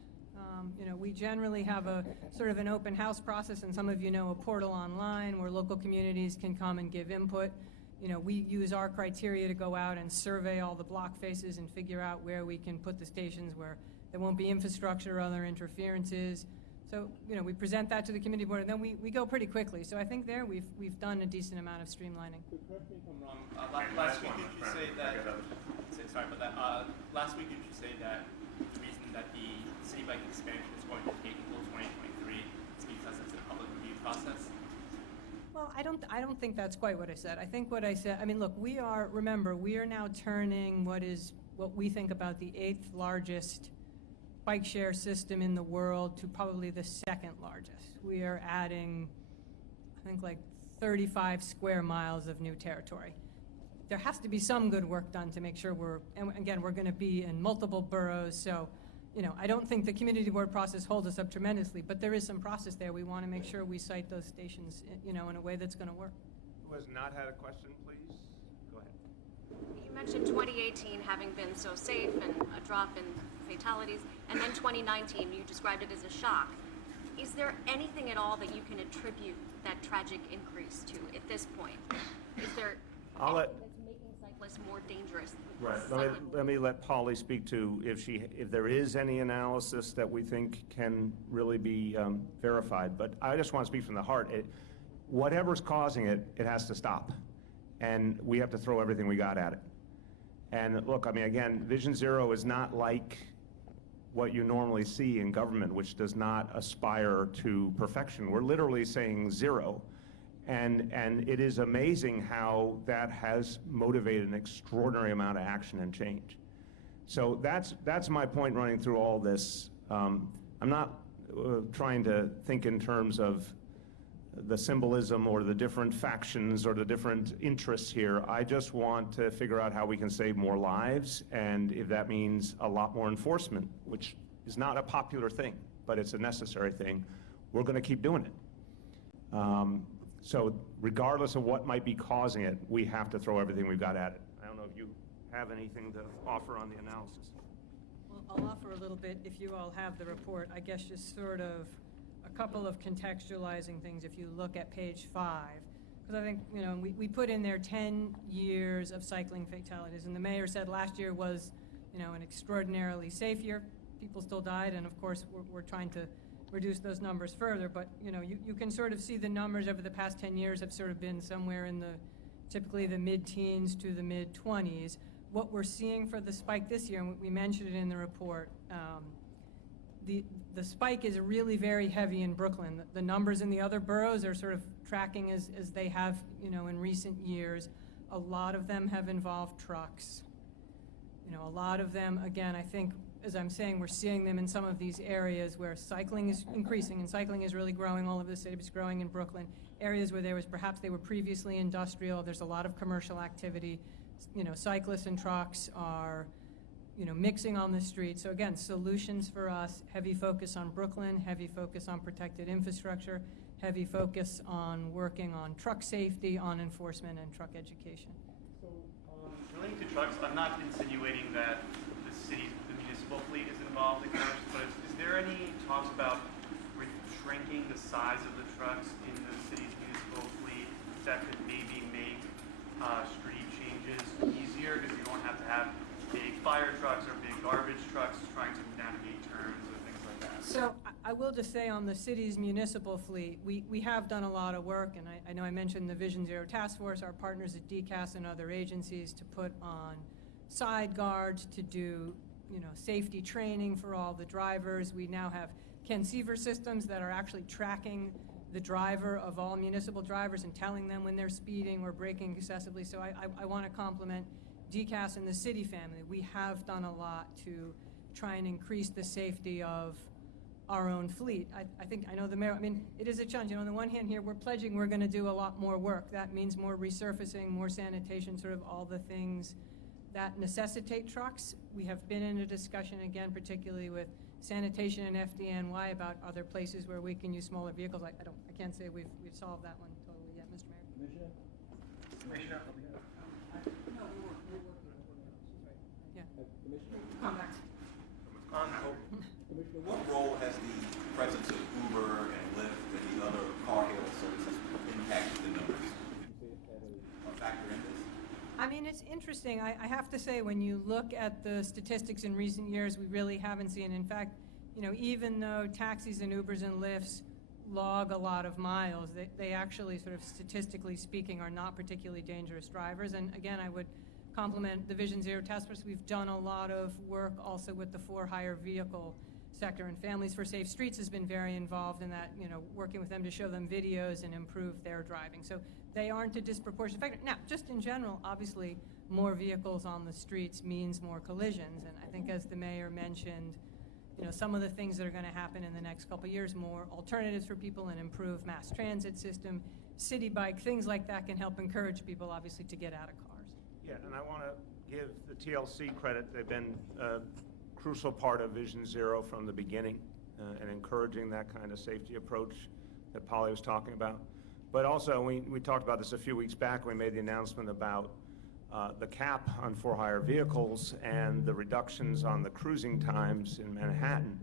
We generally have a sort of an open house process, and some of you know a portal online where local communities can come and give input. We use our criteria to go out and survey all the block faces and figure out where we can put the stations where there won't be infrastructure or other interferences. So, we present that to the community board, and then we go pretty quickly. So I think there we've done a decent amount of streamlining. Correct me if I'm wrong. Last week did you say that? Sorry about that. Last week did you say that the reason that the city bike expansion is going to take until 2023 is because it's a public review process? Well, I don't think that's quite what I said. I think what I said, I mean, look, remember, we are now turning what we think about the 8th largest bike share system in the world to probably the 2nd largest. We are adding, I think, like 35 square miles of new territory. There has to be some good work done to make sure and again, we're going to be in multiple boroughs, so, I don't think the community board process holds us up tremendously, but there is some process there. We want to make sure we site those stations, in a way that's going to work. Who has not had a question, please? Go ahead. You mentioned 2018 having been so safe and a drop in fatalities, and then 2019, you described it as a shock. Is there anything at all that you can attribute that tragic increase to at this point? Is there anything that's making cyclists more dangerous? Right. Let me let Polly speak to if there is any analysis that we think can really be verified. But I just want to speak from the heart. Whatever's causing it, it has to stop, and we have to throw everything we got at it. And look, I mean, again, Vision Zero is not like what you normally see in government, which does not aspire to perfection. We're literally saying zero. And it is amazing how that has motivated an extraordinary amount of action and change. So that's my point running through all this. I'm not trying to think in terms of the symbolism or the different factions or the different interests here. I just want to figure out how we can save more lives, and if that means a lot more enforcement, which is not a popular thing, but it's a necessary thing. We're going to keep doing it. So regardless of what might be causing it, we have to throw everything we've got at it. I don't know if you have anything to offer on the analysis. Well, I'll offer a little bit if you all have the report. I guess just sort of a couple of contextualizing things if you look at page 5. Because I think, you know, we put in there 10 years of cycling fatalities, and the mayor said last year was, you know, an extraordinarily safe year. People still died, and of course we're trying to reduce those numbers further, but you know, you can sort of see the numbers over the past 10 years have sort of been somewhere in the, typically the mid-teens to the mid-20s. What we're seeing for the spike this year, and we mentioned it in the report, the spike is really very heavy in Brooklyn. The numbers in the other boroughs are sort of tracking as they have, you know, in recent years. A lot of them have involved trucks. You know, a lot of them, again, I think, as I'm saying, we're seeing them in some of these areas where cycling is increasing, and cycling is really growing all over the city. It's growing in Brooklyn. Areas where perhaps they were previously industrial, there's a lot of commercial activity. You know, cyclists and trucks are, you know, mixing on the street. So again, solutions for us, heavy focus on Brooklyn, heavy focus on protected infrastructure, heavy focus on working on truck safety, on enforcement, and truck education. So, relating to trucks, I'm not insinuating that the municipal fleet is involved in cars, but is there any talks about shrinking the size of the trucks in the city's municipal fleet that could maybe make street changes easier, because you don't have to have big fire trucks or big garbage trucks trying to navigate turns or things like that? So I will just say on the city's municipal fleet, we have done a lot of work, and I know I mentioned the Vision Zero Task Force, our partners at DCAS and other agencies, to put on side guards, to do, you know, safety training for all the drivers. We now have Ken Seaver systems that are actually tracking the driver of all municipal drivers and telling them when they're speeding or braking excessively. So I want to compliment DCAS and the city family. We have done a lot to try and increase the safety of our own fleet. I know the mayor, I mean, it is a challenge. You know, on the one hand here, we're pledging we're going to do a lot more work. That means more resurfacing, more sanitation, sort of all the things that necessitate trucks. We have been in a discussion, again, particularly with sanitation and FDNY, about other places where we can use smaller vehicles. I can't say we've solved that one totally yet, Mr. Mayor. Commissioner? No, we're working on it. Yeah. Commissioner? Contact. What role has the presence of Uber and Lyft and the other car hail services impacted the numbers? A factor in this? I mean, it's interesting. I have to say, when you look at the statistics in recent years, we really haven't seen. In fact, you know, even though taxis and Ubers and Lyfts log a lot of miles, they actually, sort of statistically speaking, are not particularly dangerous drivers. And again, I would compliment the Vision Zero Task Force. We've done a lot of work also with the for-hire vehicle sector, and Families for Safe Streets has been very involved in that, you know, working with them to show them videos and improve their driving. So they aren't a disproportionate factor. Now, just in general, obviously, more vehicles on the streets means more collisions, and I think, as the mayor mentioned, you know, some of the things that are going to happen in the next couple of years, more alternatives for people, and improve mass transit system, city bike, things like that can help encourage people, obviously, to get out of cars. Yeah, and I want to give the TLC credit. They've been a crucial part of Vision Zero from the beginning, and encouraging that kind of safety approach that Polly was talking about. But also, we talked about this a few weeks back. We made the announcement about the cap on for-hire vehicles and the reductions on the cruising times in Manhattan.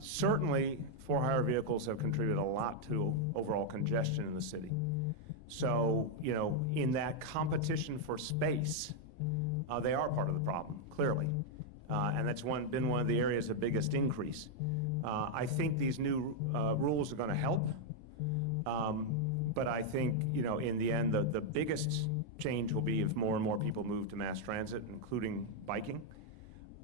Certainly, for-hire vehicles have contributed a lot to overall congestion in the city. So, you know, in that competition for space, they are part of the problem, clearly. And that's been one of the areas of biggest increase. I think these new rules are going to help. But I think, you know, in the end, the biggest change will be if more and more people move to mass transit, including biking.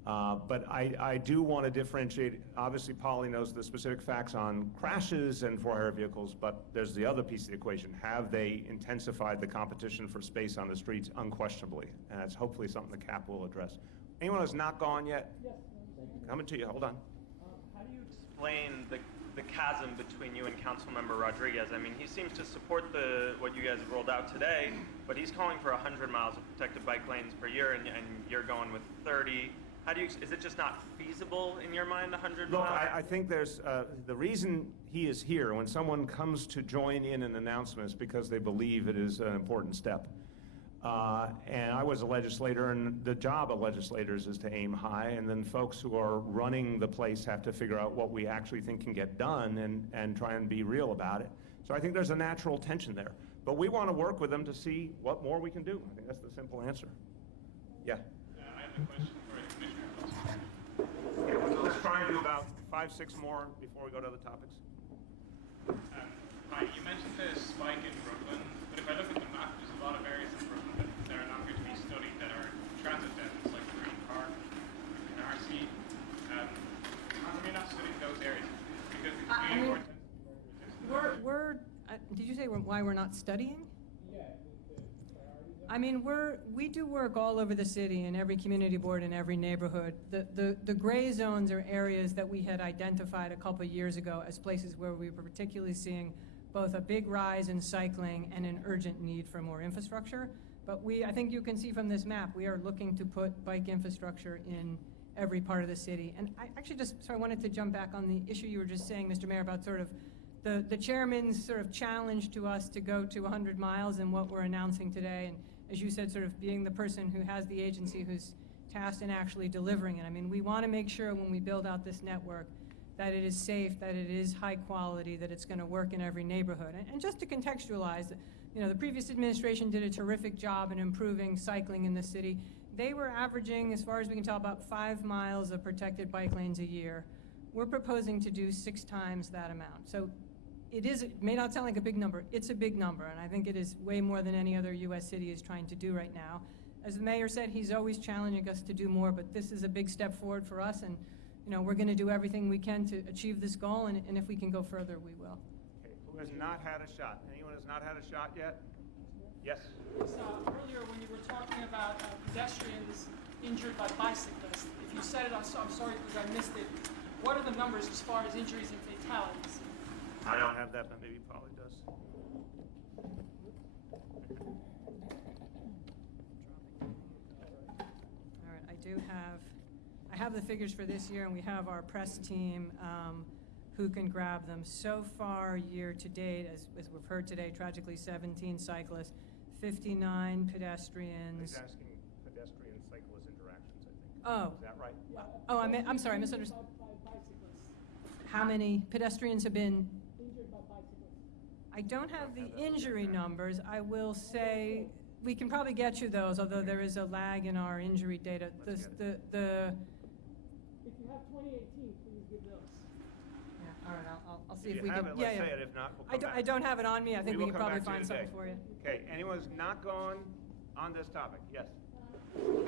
But I do want to differentiate. Obviously, Polly knows the specific facts on crashes and for-hire vehicles, but there's the other piece of the equation. Have they intensified the competition for space on the streets? Unquestionably. And that's hopefully something the CAP will address. Anyone who's not gone yet? Yes. Coming to you. Hold on. How do you explain the chasm between you and Councilmember Rodriguez? I mean, he seems to support what you guys have rolled out today, but he's calling for 100 miles of protected bike lanes per year, and you're going with 30. How do you, is it just not feasible in your mind, 100 Look, miles? I think there's, the reason he is here, when someone comes to join in an announcement, is because they believe it is an important step. And I was a legislator, and the job of legislators is to aim high, and then folks who are running the place have to figure out what we actually think can get done and try and be real about it. So I think there's a natural tension there. But we want to work with them to see what more we can do. I think that's the simple answer. Yeah? I have a question for the Commissioner. Yeah, let's try and do about 5, 6 more before we go to other topics. Hi, you mentioned the spike in Brooklyn, but if I look at the map, there's a lot of areas in Brooklyn that are not going to be studied that are transit dense, like Green Park, Canarsie. How come you're not studying those areas? Because the community did you say why we're not studying? I mean, we do work all over the city in every community board in every neighborhood. The gray zones are areas that we had identified a couple of years ago as places where we were particularly seeing both a big rise in cycling and an urgent need for more infrastructure. But I think you can see from this map, we are looking to put bike infrastructure in every part of the city. And I actually I wanted to jump back on the issue you were just saying, Mr. Mayor, about sort of the chairman's sort of challenge to us to go to 100 miles and what we're announcing today. And as you said, sort of being the person who has the agency who's tasked in actually delivering it. I mean, we want to make sure when we build out this network that it is safe, that it is high quality, that it's going to work in every neighborhood. And just to contextualize, you know, the previous administration did a terrific job in improving cycling in the city. They were averaging, as far as we can tell, about 5 miles of protected bike lanes a year. We're proposing to do 6 times that amount. So it may not sound like a big number. It's a big number, and I think it is way more than any other U.S. city is trying to do right now. As the mayor said, he's always challenging us to do more, but this is a big step forward for us, and you know, we're going to do everything we can to achieve this goal, and if we can go further, we will. Okay, who has not had a shot? Anyone has not had a shot yet? Yes? Earlier when you were talking about pedestrians injured by bicyclists, if you said it, I'm sorry because I missed it. What are the numbers as far as injuries and fatalities? I don't have that, but maybe Polly does. All right, I have the figures for this year, and we have our press team who can grab them. So far, year to date, as we've heard today, tragically 17 cyclists, 59 pedestrians. He's asking pedestrian-cyclist interactions, I think. Oh. Is that right? Oh, I'm sorry, I misunderstood. How many pedestrians have been injured by bicyclists? I don't have the injury numbers. I will say we can probably get you those, although there is a lag in our injury data. If you have 2018, please give those. Yeah, all right, I'll see if If we you can. have it, yeah, let's yeah. say it. If not, we'll come back. I don't have it on me. I think we will can come probably back to you find something today. for you. Okay, anyone who's not gone on this topic? Yes. Can you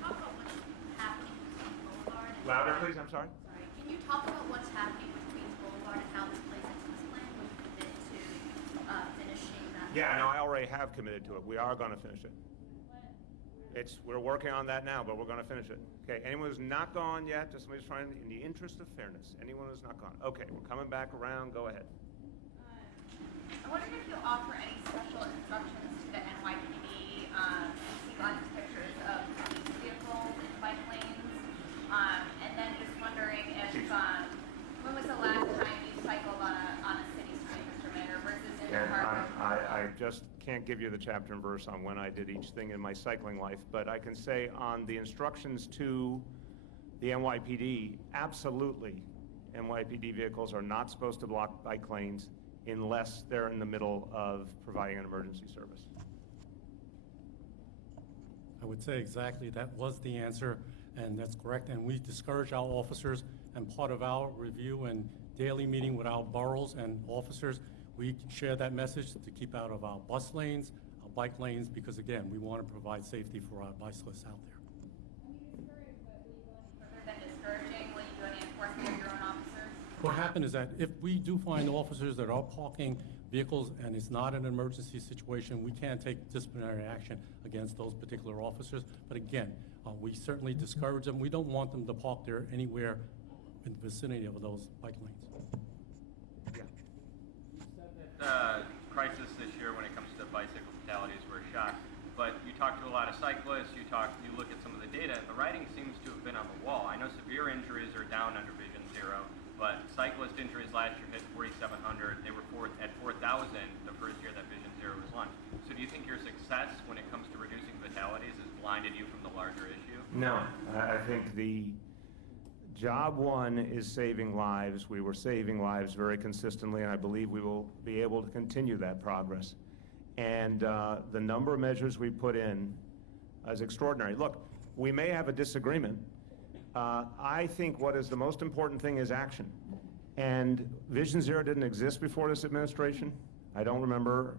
talk about what's happening between Boulevard and... Louder, please, I'm sorry. Sorry. Can you talk about what's happening between Boulevard and how this plays into this plan? Will you commit to finishing that? Yeah, no, I already have committed to it. We are going to finish it. We're working on that now, but we're going to finish it. Okay, anyone who's not gone yet, just somebody's trying, in the interest of fairness, anyone who's not gone. Okay, we're coming back around. Go ahead. I wondered if you'll offer any special instructions to the NYPD. See a lot of pictures of police vehicles in bike lanes. And then just wondering if, when was the last time you cycled on a city street, Mr. Mayor, versus in the park? I just can't give you the chapter and verse on when I did each thing in my cycling life, but I can say on the instructions to the NYPD, absolutely, NYPD vehicles are not supposed to block bike lanes unless they're in the middle of providing an emergency service. I would say exactly that was the answer, and that's correct. And we discourage our officers, and part of our review and daily meeting with our boroughs and officers, we share that message to keep out of our bus lanes, our bike lanes, because again, we want to provide safety for our bicyclists out there. Further than discouraging, will you do any enforcement of your own officers? What happened is that if we do find officers that are parking vehicles and it's not an emergency situation, we can take disciplinary action against those particular officers. But again, we certainly discourage them. We don't want them to park there anywhere in the vicinity of those bike lanes. The crisis this year when it comes to bicycle fatalities were a shock. but you talk to a lot of cyclists, you look at some of the data, and the writing seems to have been on the wall. I know severe injuries are down under Vision Zero, but cyclist injuries last year hit 4,700. They were at 4,000 the first year that Vision Zero was launched. So do you think your success when it comes to reducing fatalities has blinded you from the larger issue? No, I think the job one is saving lives. We were saving lives very consistently, and I believe we will be able to continue that progress. And the number of measures we put in is extraordinary. Look, we may have a disagreement. I think what is the most important thing is action. And Vision Zero didn't exist before this administration. I don't remember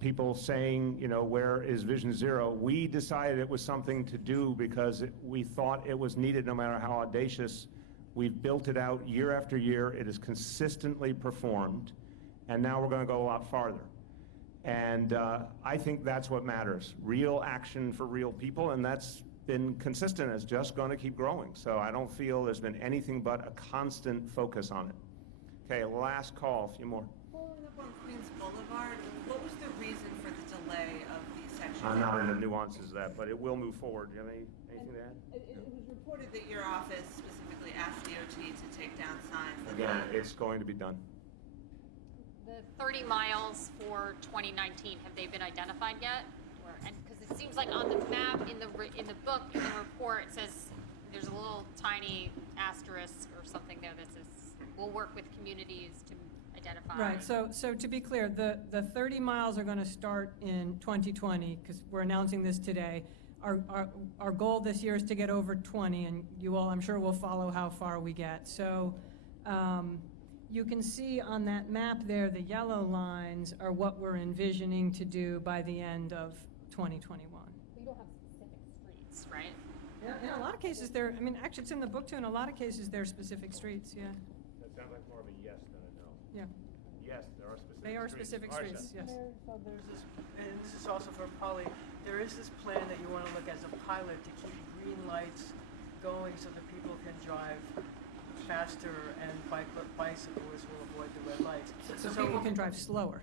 people saying, you know, where is Vision Zero? We decided it was something to do because we thought it was needed no matter how audacious. We've built it out year after year. It is consistently performed. And now we're going to go a lot farther. And I think that's what matters. Real action for real people, and that's been consistent. It's just going to keep growing. So I don't feel there's been anything but a constant focus on it. Okay, last call, a few more. Following up on Queens Boulevard, what was the reason for the delay of the section? I'm not in the nuances of that, but it will move forward. Do you have anything to add? It was reported that your office specifically asked DOT to take down signs. Again, it's going to be done. The 30 miles for 2019, have they been identified yet? Because it seems like on the map, in the book, in the report, it says there's a little tiny asterisk or something there that says we'll work with communities to identify. Right, so to be clear, the 30 miles are going to start in 2020 because we're announcing this today. Our goal this year is to get over 20, and you all, I'm sure, will follow how far we get. So you can see on that map there, the yellow lines are what we're envisioning to do by the end of 2021. We don't have specific streets, right? Yeah, in a lot of cases, I mean, actually, it's in the book too. In a lot of cases, they're specific streets. Yeah. That sounds like more of a yes than a no. Yeah. Yes, there are specific. They are streets. specific streets. Yes. So there's this, and this is also for Polly. There is this plan that you want to look as a pilot to keep green lights going so that people can drive faster and bicyclists will avoid the red lights. So people can drive slower.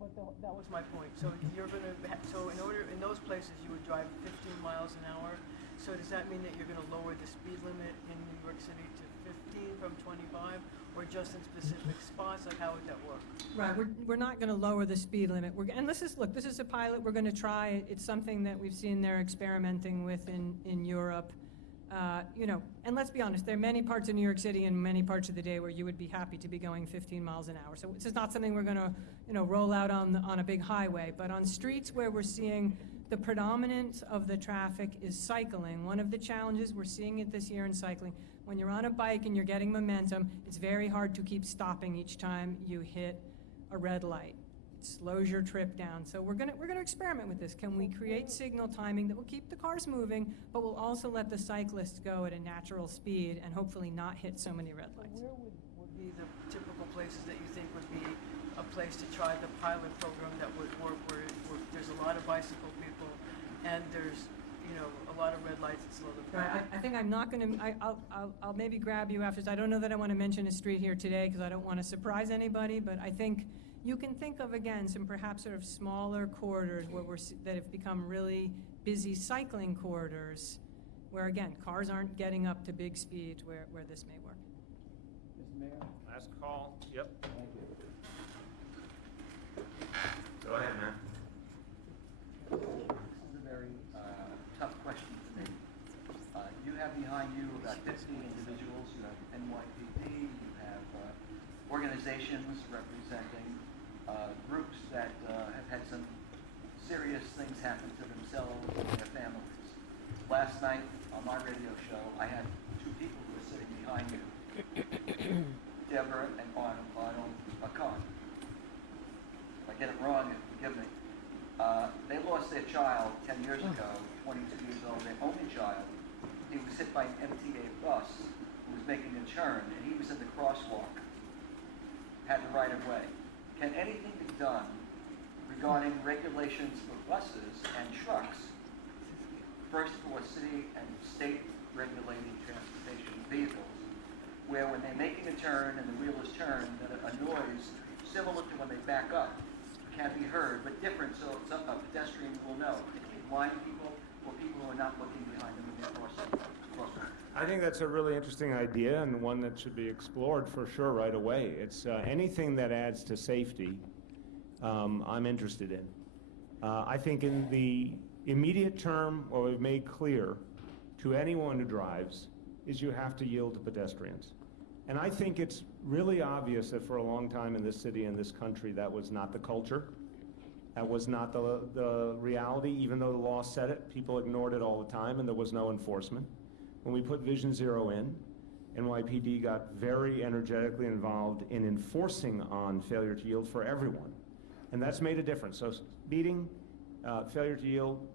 But that was my point. So you're going to, in those places you would drive 15 miles an hour. So does that mean that you're going to lower the speed limit in New York City to 15 from 25, or just in specific spots? Like, how would that work? Right, we're not going to lower the speed limit. And this is a pilot. We're going to try. It's something that we've seen they're experimenting with in Europe. You know, and let's be honest, there are many parts of New York City and many parts of the day where you would be happy to be going 15 miles an hour. So this is not something we're going to, you know, roll out on a big highway. But on streets where we're seeing the predominance of the traffic is cycling, one of the challenges, we're seeing it this year in cycling, when you're on a bike and you're getting momentum, it's very hard to keep stopping each time you hit a red light. It slows your trip down. So we're gonna experiment with this. Can we create signal timing that will keep the cars moving, but will also let the cyclists go at a natural speed and hopefully not hit so many red lights? Where would be the typical places that you think would be a place to try the pilot program that would work, where there's a lot of bicycle people and there's, you know, a lot of red lights that slow them down? Right, I think I'm not going to, I'll maybe grab you after. I don't know that I want to mention a street here today because I don't want to surprise anybody, but I think you can think of, again, some perhaps sort of smaller corridors that have become really busy cycling corridors where, again, cars aren't getting up to big speeds where this may work. Mr. Mayor? Last call. Yep. Thank you. Go ahead, man. This is a very tough question for me. You have behind you about 50 individuals. You have NYPD. You have organizations representing groups that have had some serious things happen to themselves and their families. Last night on my radio show, I had two people who were sitting behind you, Deborah and Arnold Akon. If I get it wrong, forgive me. They lost their child 10 years ago, 22 years old, their only child. He was hit by an MTA bus who was making a turn, and he was in the crosswalk, had the right of way. Can anything be done regarding regulations for buses and trucks, first for city and state regulated transportation vehicles, where when they're making a turn and the wheel is turned, that a noise similar to when they back up can be heard, but different, so a pedestrian will know. blind people or people who are not looking behind them when they're crossing? I think that's a really interesting idea and one that should be explored for sure right away. It's anything that adds to safety, I'm interested in. I think in the immediate term, what we've made clear to anyone who drives is you have to yield to pedestrians. And I think it's really obvious that for a long time in this city and this country, that was not the culture. That was not the reality. Even though the law said it, people ignored it all the time and there was no enforcement. When we put Vision Zero in, NYPD got very energetically involved in enforcing on failure to yield for everyone. And that's made a difference. So speeding, failure to yield,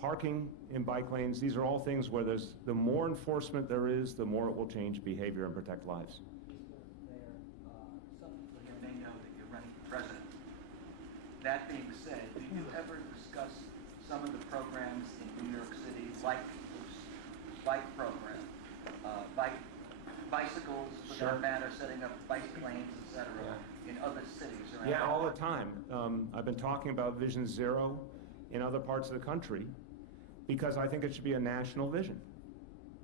parking in bike lanes, these are all things where the more enforcement there is, the more it will change behavior and protect lives. Some people here may know that you're running for president. That being said, do you ever discuss some of the programs in New York City, like bike program, bicycles, for that matter, setting up bike lanes, etc., in other cities around? Yeah, all the time. I've been talking about Vision Zero in other parts of the country because I think it should be a national vision.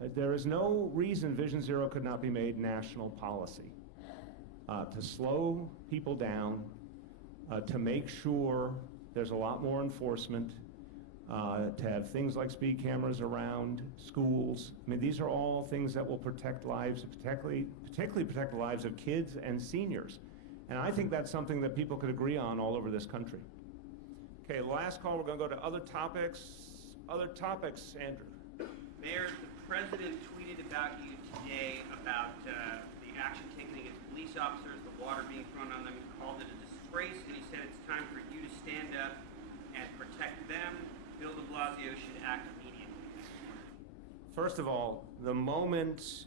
There is no reason Vision Zero could not be made national policy. To slow people down, to make sure there's a lot more enforcement, to have things like speed cameras around schools. I mean, these are all things that will protect lives, particularly protect the lives of kids and seniors. And I think that's something that people could agree on all over this country. Okay, last call, we're going to go to other topics. Other topics, Andrew. Mayor, the president tweeted about you today about the action taken against police officers, the water being thrown on them. He called it a disgrace, and he said it's time for you to stand up and protect them. Bill de Blasio should act immediately. First of all, the moment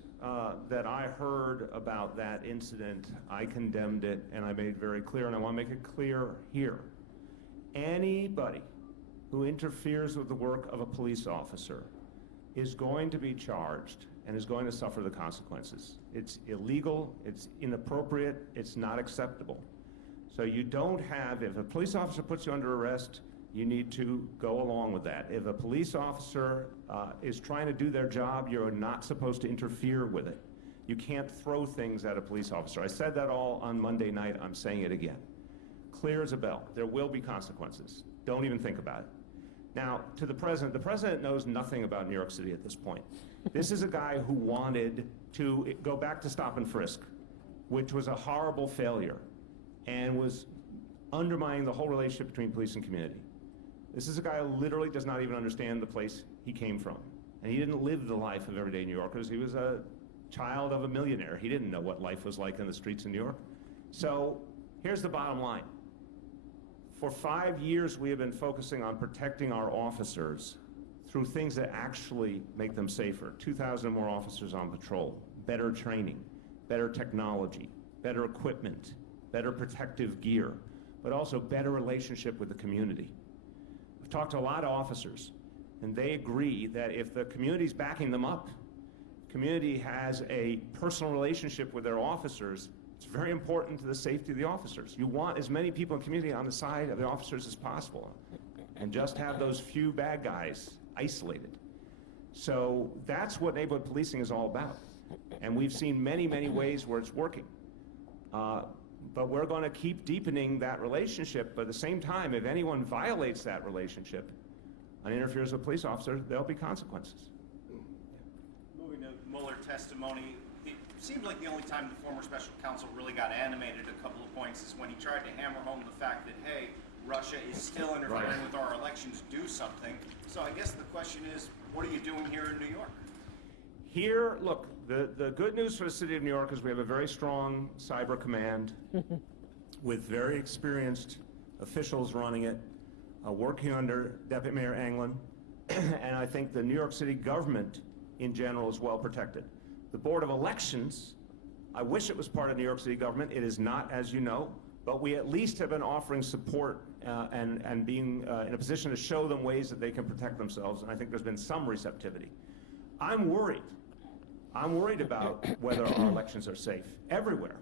that I heard about that incident, I condemned it and I made it very clear, and I want to make it clear here. Anybody who interferes with the work of a police officer is going to be charged and is going to suffer the consequences. It's illegal, it's inappropriate, it's not acceptable. So you don't have, if a police officer puts you under arrest, you need to go along with that. If a police officer is trying to do their job, you're not supposed to interfere with it. You can't throw things at a police officer. I said that all on Monday night, I'm saying it again. Clear as a bell. There will be consequences. Don't even think about it. Now, to the president knows nothing about New York City at this point. This is a guy who wanted to go back to stop and frisk, which was a horrible failure and was undermining the whole relationship between police and community. This is a guy who literally does not even understand the place he came from. And he didn't live the life of everyday New Yorkers. He was a child of a millionaire. He didn't know what life was like in the streets of New York. So here's the bottom line. For 5 years, we have been focusing on protecting our officers through things that actually make them safer. 2,000 more officers on patrol, better training, better technology, better equipment, better protective gear, but also better relationship with the community. I've talked to a lot of officers, and they agree that if the community's backing them up, community has a personal relationship with their officers, it's very important to the safety of the officers. You want as many people in the community on the side of the officers as possible, and just have those few bad guys isolated. So that's what neighborhood policing is all about. And we've seen many, many ways where it's working. But we're going to keep deepening that relationship. But at the same time, if anyone violates that relationship and interferes with a police officer, there'll be consequences. Moving to Mueller testimony, it seems like the only time the former special counsel really got animated a couple of points is when he tried to hammer home the fact that, hey, Russia is still interfering with our elections, do something. So I guess the question is, what are you doing here in New York? Here, look, the good news for the city of New York is we have a very strong cyber command with very experienced officials running it, working under Deputy Mayor Anglin, and I think the New York City government in general is well protected. The Board of Elections, I wish it was part of New York City government. It is not, as you know, but we at least have been offering support and being in a position to show them ways that they can protect themselves, and I think there's been some receptivity. I'm worried. I'm worried about whether our elections are safe everywhere.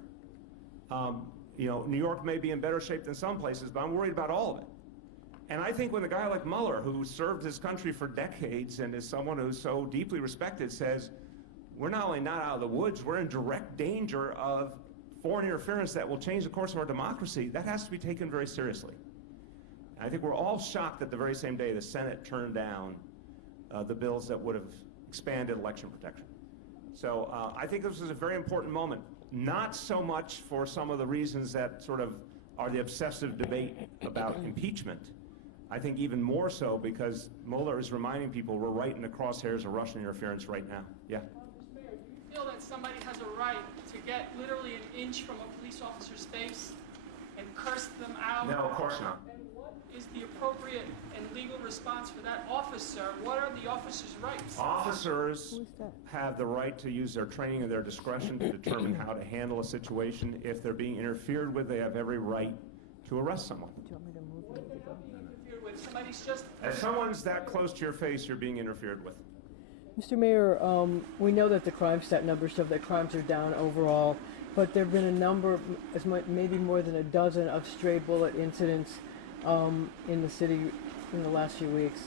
You know, New York may be in better shape than some places, but I'm worried about all of it. And I think when a guy like Mueller, who served his country for decades and is someone who's so deeply respected, says, we're not only not out of the woods, we're in direct danger of foreign interference that will change the course of our democracy, that has to be taken very seriously. And I think we're all shocked that the very same day the Senate turned down the bills that would have expanded election protection. So I think this is a very important moment, not so much for some of the reasons that sort of are the obsessive debate about impeachment. I think even more so because Mueller is reminding people we're right in the crosshairs of Russian interference right now. Yeah. Mr. Mayor, do you feel that somebody has a right to get literally an inch from a police officer's face and curse them out? No, of course not. And what is the appropriate and legal response for that officer? What are the officer's rights? Officers have the right to use their training and their discretion to determine how to handle a situation. If they're being interfered with, they have every right to arrest someone. Do you want me to move it to go? With somebody's just If someone's that close to your face, you're being interfered with. Mr. Mayor, we know that the crime stat numbers show that crimes are down overall, but there have been a number, maybe more than a dozen, of stray bullet incidents in the city in the last few weeks.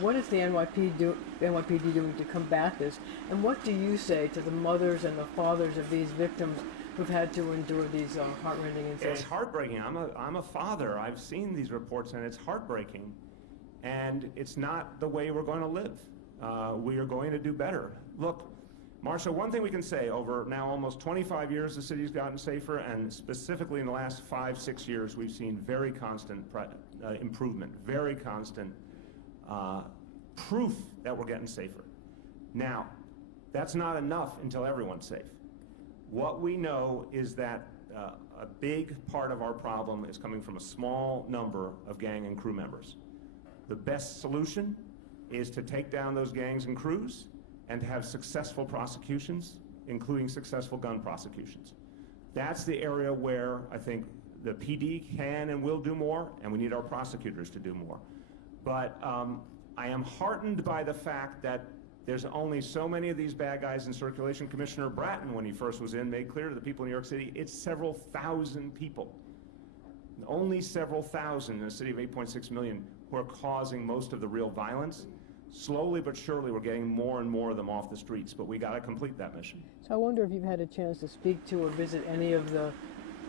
What is the NYPD doing to combat this? And what do you say to the mothers and the fathers of these victims who've had to endure these heartrending incidents? It's heartbreaking. I'm a father. I've seen these reports, and it's heartbreaking. And it's not the way we're going to live. We are going to do better. Look, Marcia, one thing we can say, over now almost 25 years, the city's gotten safer, and specifically in the last 5-6 years, we've seen very constant improvement, very constant proof that we're getting safer. Now, that's not enough until everyone's safe. What we know is that a big part of our problem is coming from a small number of gang and crew members. The best solution is to take down those gangs and crews and to have successful prosecutions, including successful gun prosecutions. That's the area where I think the PD can and will do more, and we need our prosecutors to do more. But I am heartened by the fact that there's only so many of these bad guys in circulation. Commissioner Bratton, when he first was in, made clear to the people in New York City, it's several thousand people, only several thousand in a city of 8.6 million, who are causing most of the real violence. Slowly but surely, we're getting more and more of them off the streets, but we got to complete that mission. So I wonder if you've had a chance to speak to or visit any of the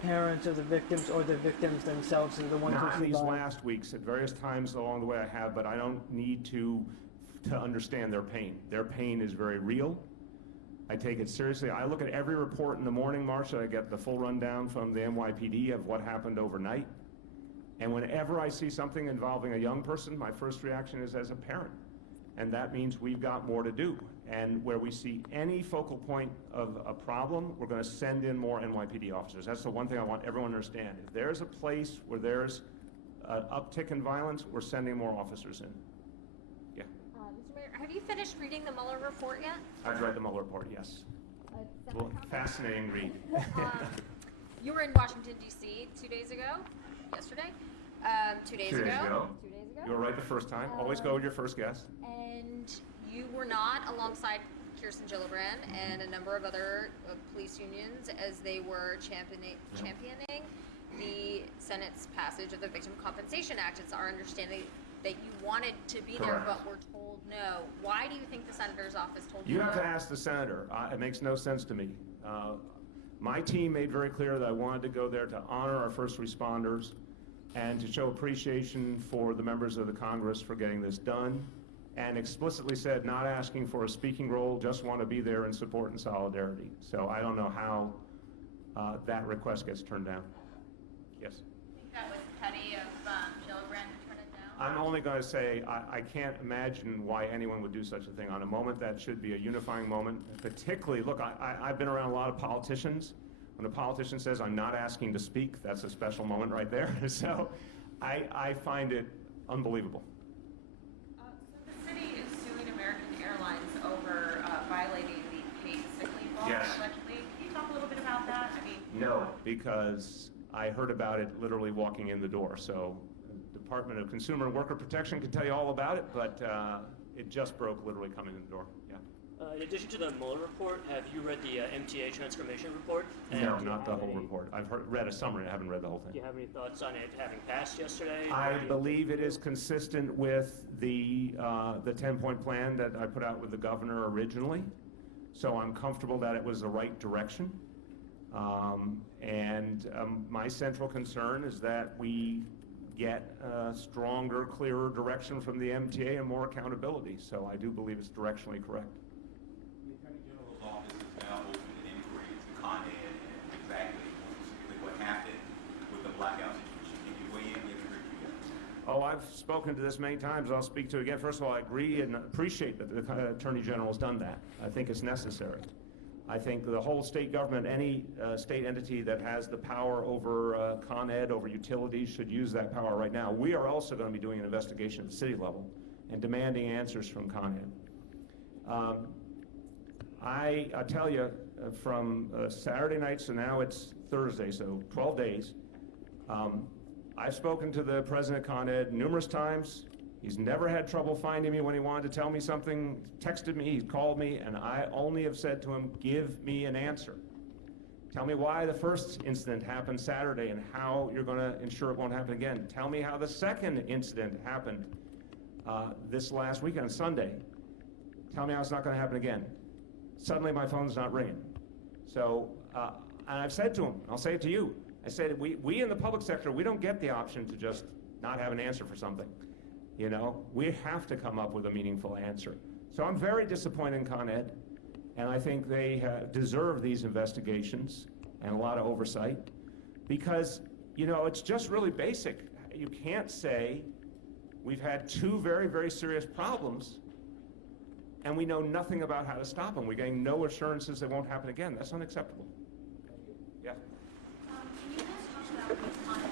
parents of the victims or the victims themselves, and the ones who Not in survived. these last weeks. At various times along the way I have, but I don't need to understand their pain. Their pain is very real. I take it seriously. I look at every report in the morning, Marcia. I get the full rundown from the NYPD of what happened overnight. And whenever I see something involving a young person, my first reaction is as a parent. And that means we've got more to do. And where we see any focal point of a problem, we're going to send in more NYPD officers. That's the one thing I want everyone to understand. If there's a place where there's an uptick in violence, we're sending more officers in. Yeah. Mr. Mayor, have you finished reading the Mueller report yet? I've read the Mueller report, yes. Well, fascinating read. You were in Washington, D.C. 2 days ago? Yesterday? 2 days ago. 2 days ago. You were right the first time. Always go with your first guess. And you were not alongside Kirsten Gillibrand and a number of other police unions as they were championing the Senate's passage of the Victim Compensation Act. It's our understanding that you wanted to be there, but were told no. Why do you think the senator's office told you no? You have to ask the senator. It makes no sense to me. My team made very clear that I wanted to go there to honor our first responders and to show appreciation for the members of the Congress for getting this done, and explicitly said not asking for a speaking role, just want to be there in support and solidarity. So I don't know how that request gets turned down. Yes? I think that was petty of Gillibrand to turn it down. I'm only going to say I can't imagine why anyone would do such a thing on a moment that should be a unifying moment. Particularly, look, I've been around a lot of politicians. When a politician says, I'm not asking to speak, that's a special moment right there. So I find it unbelievable. So the city is suing American Airlines over violating the paid sick leave law, Yes. allegedly. Can you talk a little bit about that? I mean, No, because I heard about it literally walking in the door. So the Department of Consumer and Worker Protection can tell you all about it, but it just broke literally coming in the door. Yeah. In addition to the Mueller report, have you read the MTA transformation report? No, And do you not the have whole any- report. I've read a summary, I haven't read the whole Do thing. you have any thoughts on it having passed yesterday? I Or do you- believe it is consistent with the 10-point plan that I put out with the governor originally. So I'm comfortable that it was the right direction. My central concern is that we get a stronger, clearer direction from the MTA and more accountability. So I do believe it's directionally correct. The Attorney General's office is now open an inquiry into Con Ed and exactly specifically what happened with the blackout situation. Can you weigh in? We haven't heard you yet. Oh, I've spoken to this many times. I'll speak to it again. First of all, I agree and appreciate that the Attorney General's done that. I think it's necessary. I think the whole state government, any state entity that has the power over Con Ed, over utilities, should use that power right now. We are also going to be doing an investigation at the city level and demanding answers from Con Ed. I tell you, from Saturday night, so now it's Thursday, so 12 days, I've spoken to the president of Con Ed numerous times. He's never had trouble finding me when he wanted to tell me something, texted me, he's called me, and I only have said to him, give me an answer. Tell me why the first incident happened Saturday and how you're going to ensure it won't happen again. Tell me how the second incident happened this last weekend, on Sunday. Tell me how it's not going to happen again. Suddenly my phone's not ringing. So, and I've said to him, I'll say it to you, I said, we in the public sector, we don't get the option to just not have an answer for something. You know, we have to come up with a meaningful answer. So I'm very disappointed in Con Ed, and I think they deserve these investigations and a lot of oversight because, you know, it's just really basic. You can't say we've had two very, very serious problems and we know nothing about how to stop them. We're getting no assurances they won't happen again. That's unacceptable. Yeah. Can you guys talk about with Con Ed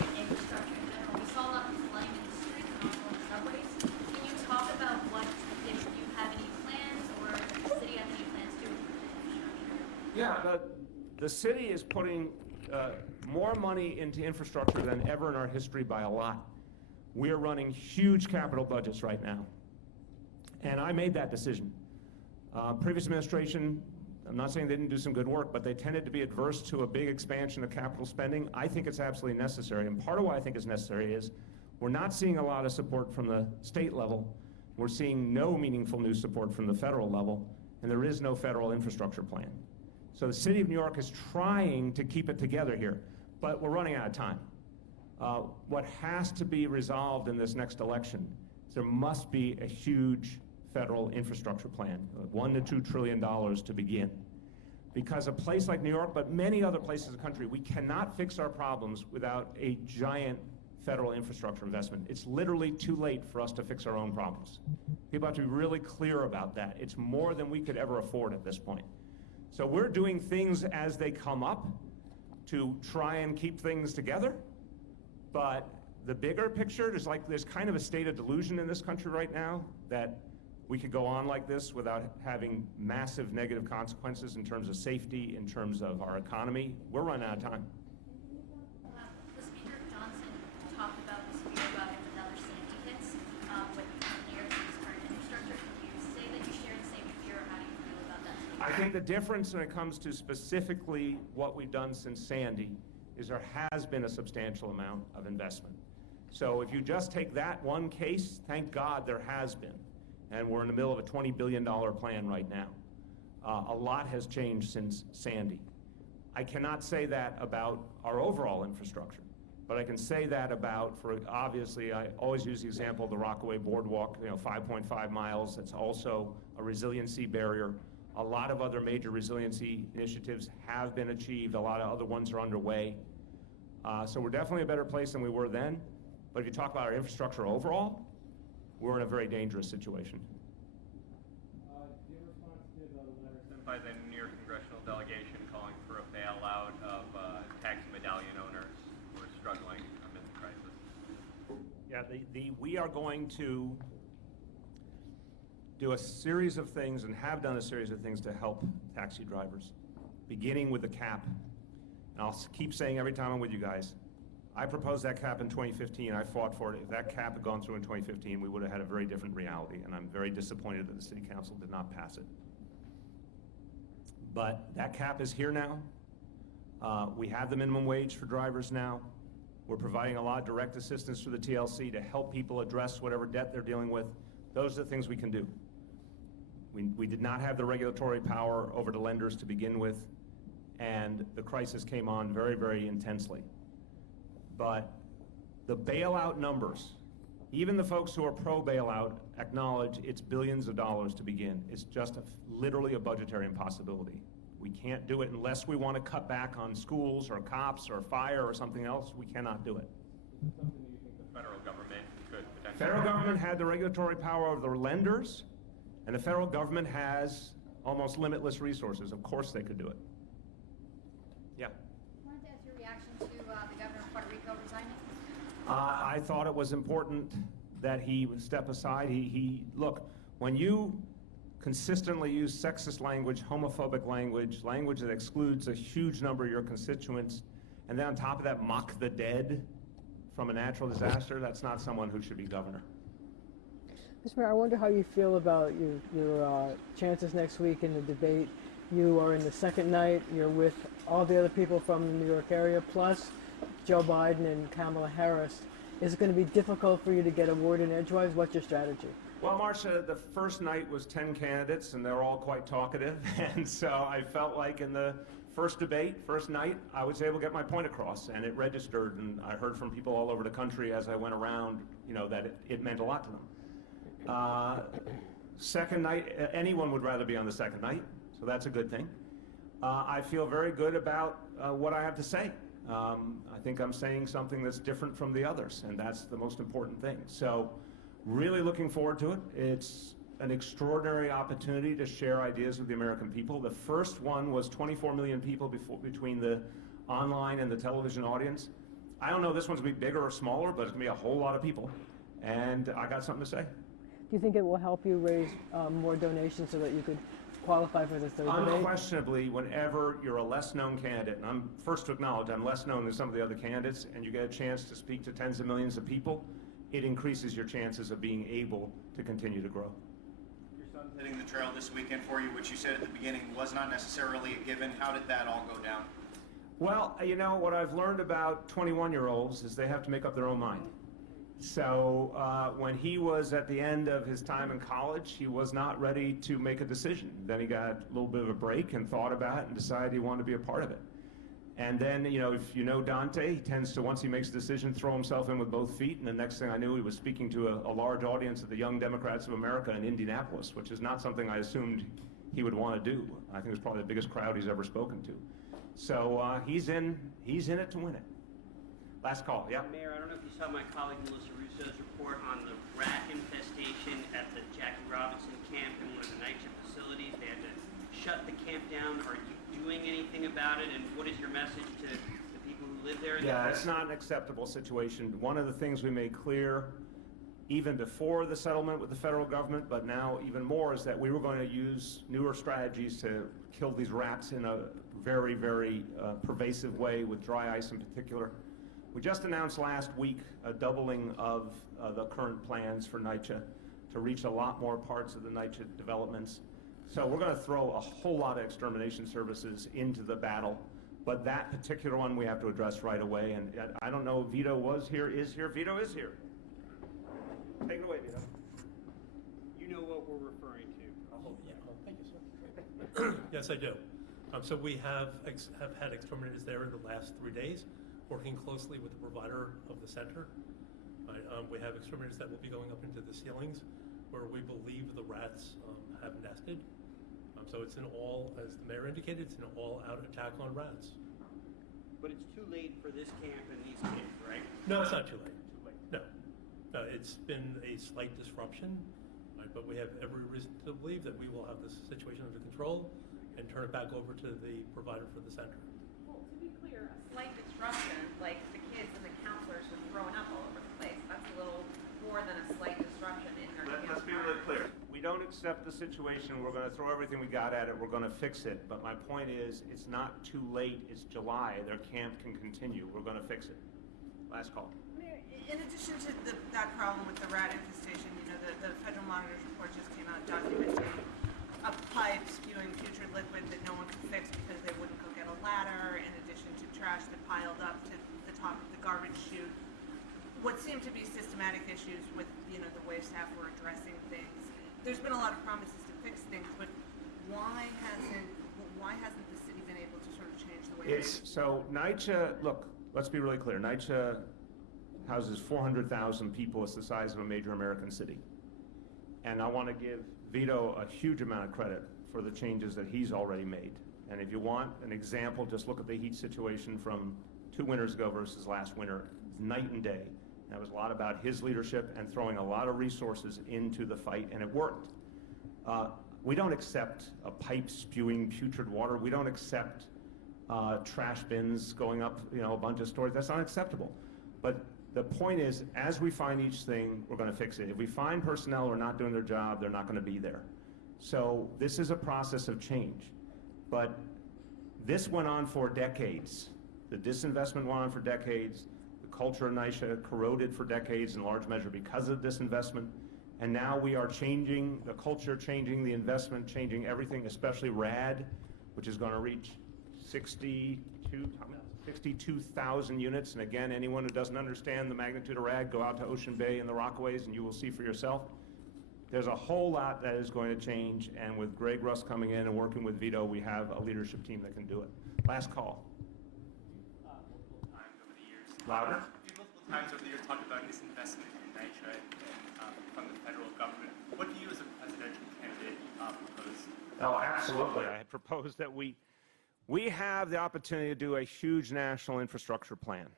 and infrastructure in general? We saw a lot of flooding in the streets and also in the subways. Can you talk about what, if you have any plans or if the city has any plans to improve infrastructure? Yeah, the city is putting more money into infrastructure than ever in our history by a lot. We are running huge capital budgets right now. And I made that decision. Previous administration, I'm not saying they didn't do some good work, but they tended to be adverse to a big expansion of capital spending. I think it's absolutely necessary. And part of why I think it's necessary is we're not seeing a lot of support from the state level. We're seeing no meaningful new support from the federal level, and there is no federal infrastructure plan. So the city of New York is trying to keep it together here, but we're running out of time. What has to be resolved in this next election is there must be a huge federal infrastructure plan, $1 to $2 trillion to begin. Because a place like New York, but many other places in the country, we cannot fix our problems without a giant federal infrastructure investment. It's literally too late for us to fix our own problems. People have to be really clear about that. It's more than we could ever afford at this point. So we're doing things as they come up to try and keep things together, but the bigger picture, there's kind of a state of delusion in this country right now that we could go on like this without having massive negative consequences in terms of safety, in terms of our economy. We're running out of time. The Speaker Johnson talked about this fear about if another Sandy hits with New York City's current infrastructure. Can you say that you share the same fear, or how do you feel about that? I think the difference when it comes to specifically what we've done since Sandy is there has been a substantial amount of investment. So if you just take that one case, thank God there has been. And we're in the middle of a $20 billion plan right now. A lot has changed since Sandy. I cannot say that about our overall infrastructure, but I can say that about, obviously, I always use the example of the Rockaway Boardwalk, 5.5 miles. That's also a resiliency barrier. A lot of other major resiliency initiatives have been achieved. A lot of other ones are underway. So we're definitely a better place than we were then. But if you talk about our infrastructure overall, we're in a very dangerous situation. Your response to the letter sent by the New York congressional delegation calling for a bailout of taxi medallion owners who are struggling amid the crisis? Yeah, we are going to do a series of things and have done a series of things to help taxi drivers, beginning with the cap. And I'll keep saying every time I'm with you guys, I proposed that cap in 2015. I fought for it. If that cap had gone through in 2015, we would have had a very different reality, and I'm very disappointed that the City Council did not pass it. But that cap is here now. We have the minimum wage for drivers now. We're providing a lot of direct assistance through the TLC to help people address whatever debt they're dealing with. Those are the things we can do. We did not have the regulatory power over the lenders to begin with, and the crisis came on very, very intensely. But the bailout numbers, even the folks who are pro-bailout acknowledge it's billions of dollars to begin. It's just literally a budgetary impossibility. We can't do it unless we want to cut back on schools or cops or fire or something else. We cannot do it. Something that you think the federal government could potentially... Federal government had the regulatory power over the lenders, and the federal government has almost limitless resources. Of course they could do it. Yeah. I wanted to ask your reaction to the governor of Puerto Rico resigning. I thought it was important that he would step aside. Look, when you consistently use sexist language, homophobic language, language that excludes a huge number of your constituents, and then on top of that mock the dead from a natural disaster, that's not someone who should be governor. Mr. Mayor, I wonder how you feel about your chances next week in the debate. You are in the second night. You're with all the other people from the New York area, plus Joe Biden and Kamala Harris. Is it going to be difficult for you to get a word in edgewise? What's your strategy? Well, Marcia, the first night was 10 candidates, and they're all quite talkative. And so I felt like in the first debate, first night, I was able to get my point across, and it registered. And I heard from people all over the country as I went around, that it meant a lot to them. Second night, anyone would rather be on the second night, so that's a good thing. I feel very good about what I have to say. I think I'm saying something that's different from the others, and that's the most important thing. So really looking forward to it. It's an extraordinary opportunity to share ideas with the American people. The first one was 24 million people between the online and the television audience. I don't know this one's going to be bigger or smaller, but it's going to be a whole lot of people, and I got something to say. Do you think it will help you raise more donations so that you could qualify for the third debate? Unquestionably, whenever you're a less-known candidate, and I'm first to acknowledge I'm less known than some of the other candidates, and you get a chance to speak to tens of millions of people, it increases your chances of being able to continue to grow. Your son's hitting the trail this weekend for you, which you said at the beginning was not necessarily a given. How did that all go down? Well, what I've learned about 21-year-olds is they have to make up their own mind. So when he was at the end of his time in college, he was not ready to make a decision. Then he got a little bit of a break and thought about it and decided he wanted to be a part of it. And then, if you know Dante, he tends to, once he makes a decision, throw himself in with both feet. And the next thing I knew, he was speaking to a large audience of the Young Democrats of America in Indianapolis, which is not something I assumed he would want to do. I think it's probably the biggest crowd he's ever spoken to. So he's in it to win it. Last call, yeah? Mayor, I don't know if you saw my colleague Melissa Russo's report on the rat infestation at the Jackie Robinson camp in one of the NYPD facilities. They had to shut the camp down. Are you doing anything about it, and what is your message to the people who live there? Yeah, it's not an acceptable situation. One of the things we made clear, even before the settlement with the federal government, but now even more, is that we were going to use newer strategies to kill these rats in a very, very pervasive way, with dry ice in particular. We just announced last week a doubling of the current plans for NYCHA to reach a lot more parts of the NYCHA developments. So we're going to throw a whole lot of extermination services into the battle, but that particular one we have to address right away. And I don't know, Vito was here, is here. Vito is here. Take it away, Vito. You know what we're referring to. Thank you, sir. Yes, I do. So we have had exterminators there in the last 3 days, working closely with the provider of the center. We have exterminators that will be going up into the ceilings where we believe the rats have nested. So it's an all, as the mayor indicated, it's an all-out attack on rats. But it's too late for this camp and these kids, right? No, it's not too late. No. It's been a slight disruption, right, but we have every reason to believe that we will have this situation under control and turn it back over to the provider for the center. Well, to be clear, a slight disruption, like the kids and the counselors were throwing up all over the place, that's a little more than a slight disruption in their camp. Let's be really clear. We don't accept the situation. We're going to throw everything we got at it. We're going to fix it. But my point is, it's not too late. It's July. Their camp can continue. We're going to fix it. Last call. Mayor, in addition to that problem with the rat infestation, the federal monitor's report just came out documenting a pipe spewing putrid liquid that no one could fix because they wouldn't go get a ladder, in addition to trash that piled up to the top of the garbage chute. What seemed to be systematic issues with, the way staff were addressing things. There's been a lot of promises to fix things, but why hasn't the city been able to sort of change the way So NYCHA, look, let's be really clear. NYCHA houses 400,000 people. It's the size of a major American city. And I want to give Vito a huge amount of credit for the changes that he's already made. And if you want an example, just look at the heat situation from 2 winters ago versus last winter. It's night and day. That was a lot about his leadership and throwing a lot of resources into the fight, and it worked. We don't accept a pipe spewing putrid water. We don't accept trash bins going up, a bunch of stories. That's not acceptable. But the point is, as we find each thing, we're going to fix it. If we find personnel who are not doing their job, they're not going to be there. So this is a process of change. But this went on for decades. The disinvestment went on for decades. The culture of NYCHA corroded for decades in large measure because of disinvestment. And now we are changing the culture, changing the investment, changing everything, especially RAD, which is going to reach 62,000 units. And again, anyone who doesn't understand the magnitude of RAD, go out to Ocean Bay and the Rockaways and you will see for yourself. There's a whole lot that is going to change, and with Greg Russ coming in and working with Vito, we have a leadership team that can do it. Last call. Multiple times over the years. Louder. Multiple times over the years talked about disinvestment in NYCHA from the federal government. What do you, as a presidential candidate, propose? Oh, absolutely. I had proposed that we have the opportunity to do a huge national infrastructure plan.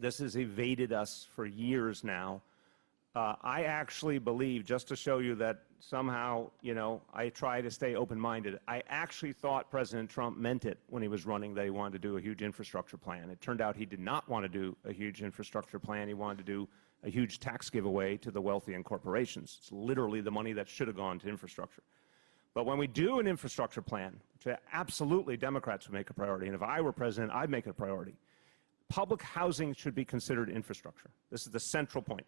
This has evaded us for years now. I actually believe, just to show you that somehow, I try to stay open-minded, I actually thought President Trump meant it when he was running, that he wanted to do a huge infrastructure plan. It turned out he did not want to do a huge infrastructure plan. He wanted to do a huge tax giveaway to the wealthy and corporations. It's literally the money that should have gone to infrastructure. But when we do an infrastructure plan, which absolutely Democrats would make a priority, and if I were president, I'd make it a priority, public housing should be considered infrastructure. This is the central point.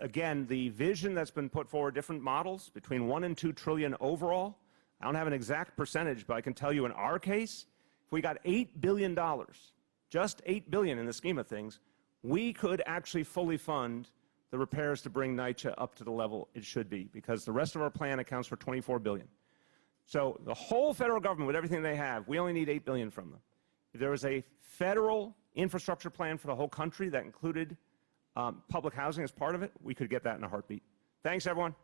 Again, the vision that's been put forward, different models, between $1 and $2 trillion overall. I don't have an exact percentage, but I can tell you in our case, if we got $8 billion, just $8 billion in the scheme of things, we could actually fully fund the repairs to bring NYCHA up to the level it should be, because the rest of our plan accounts for $24 billion. So the whole federal government, with everything they have, we only need $8 billion from them. If there was a federal infrastructure plan for the whole country that included public housing as part of it, we could get that in a heartbeat. Thanks, everyone.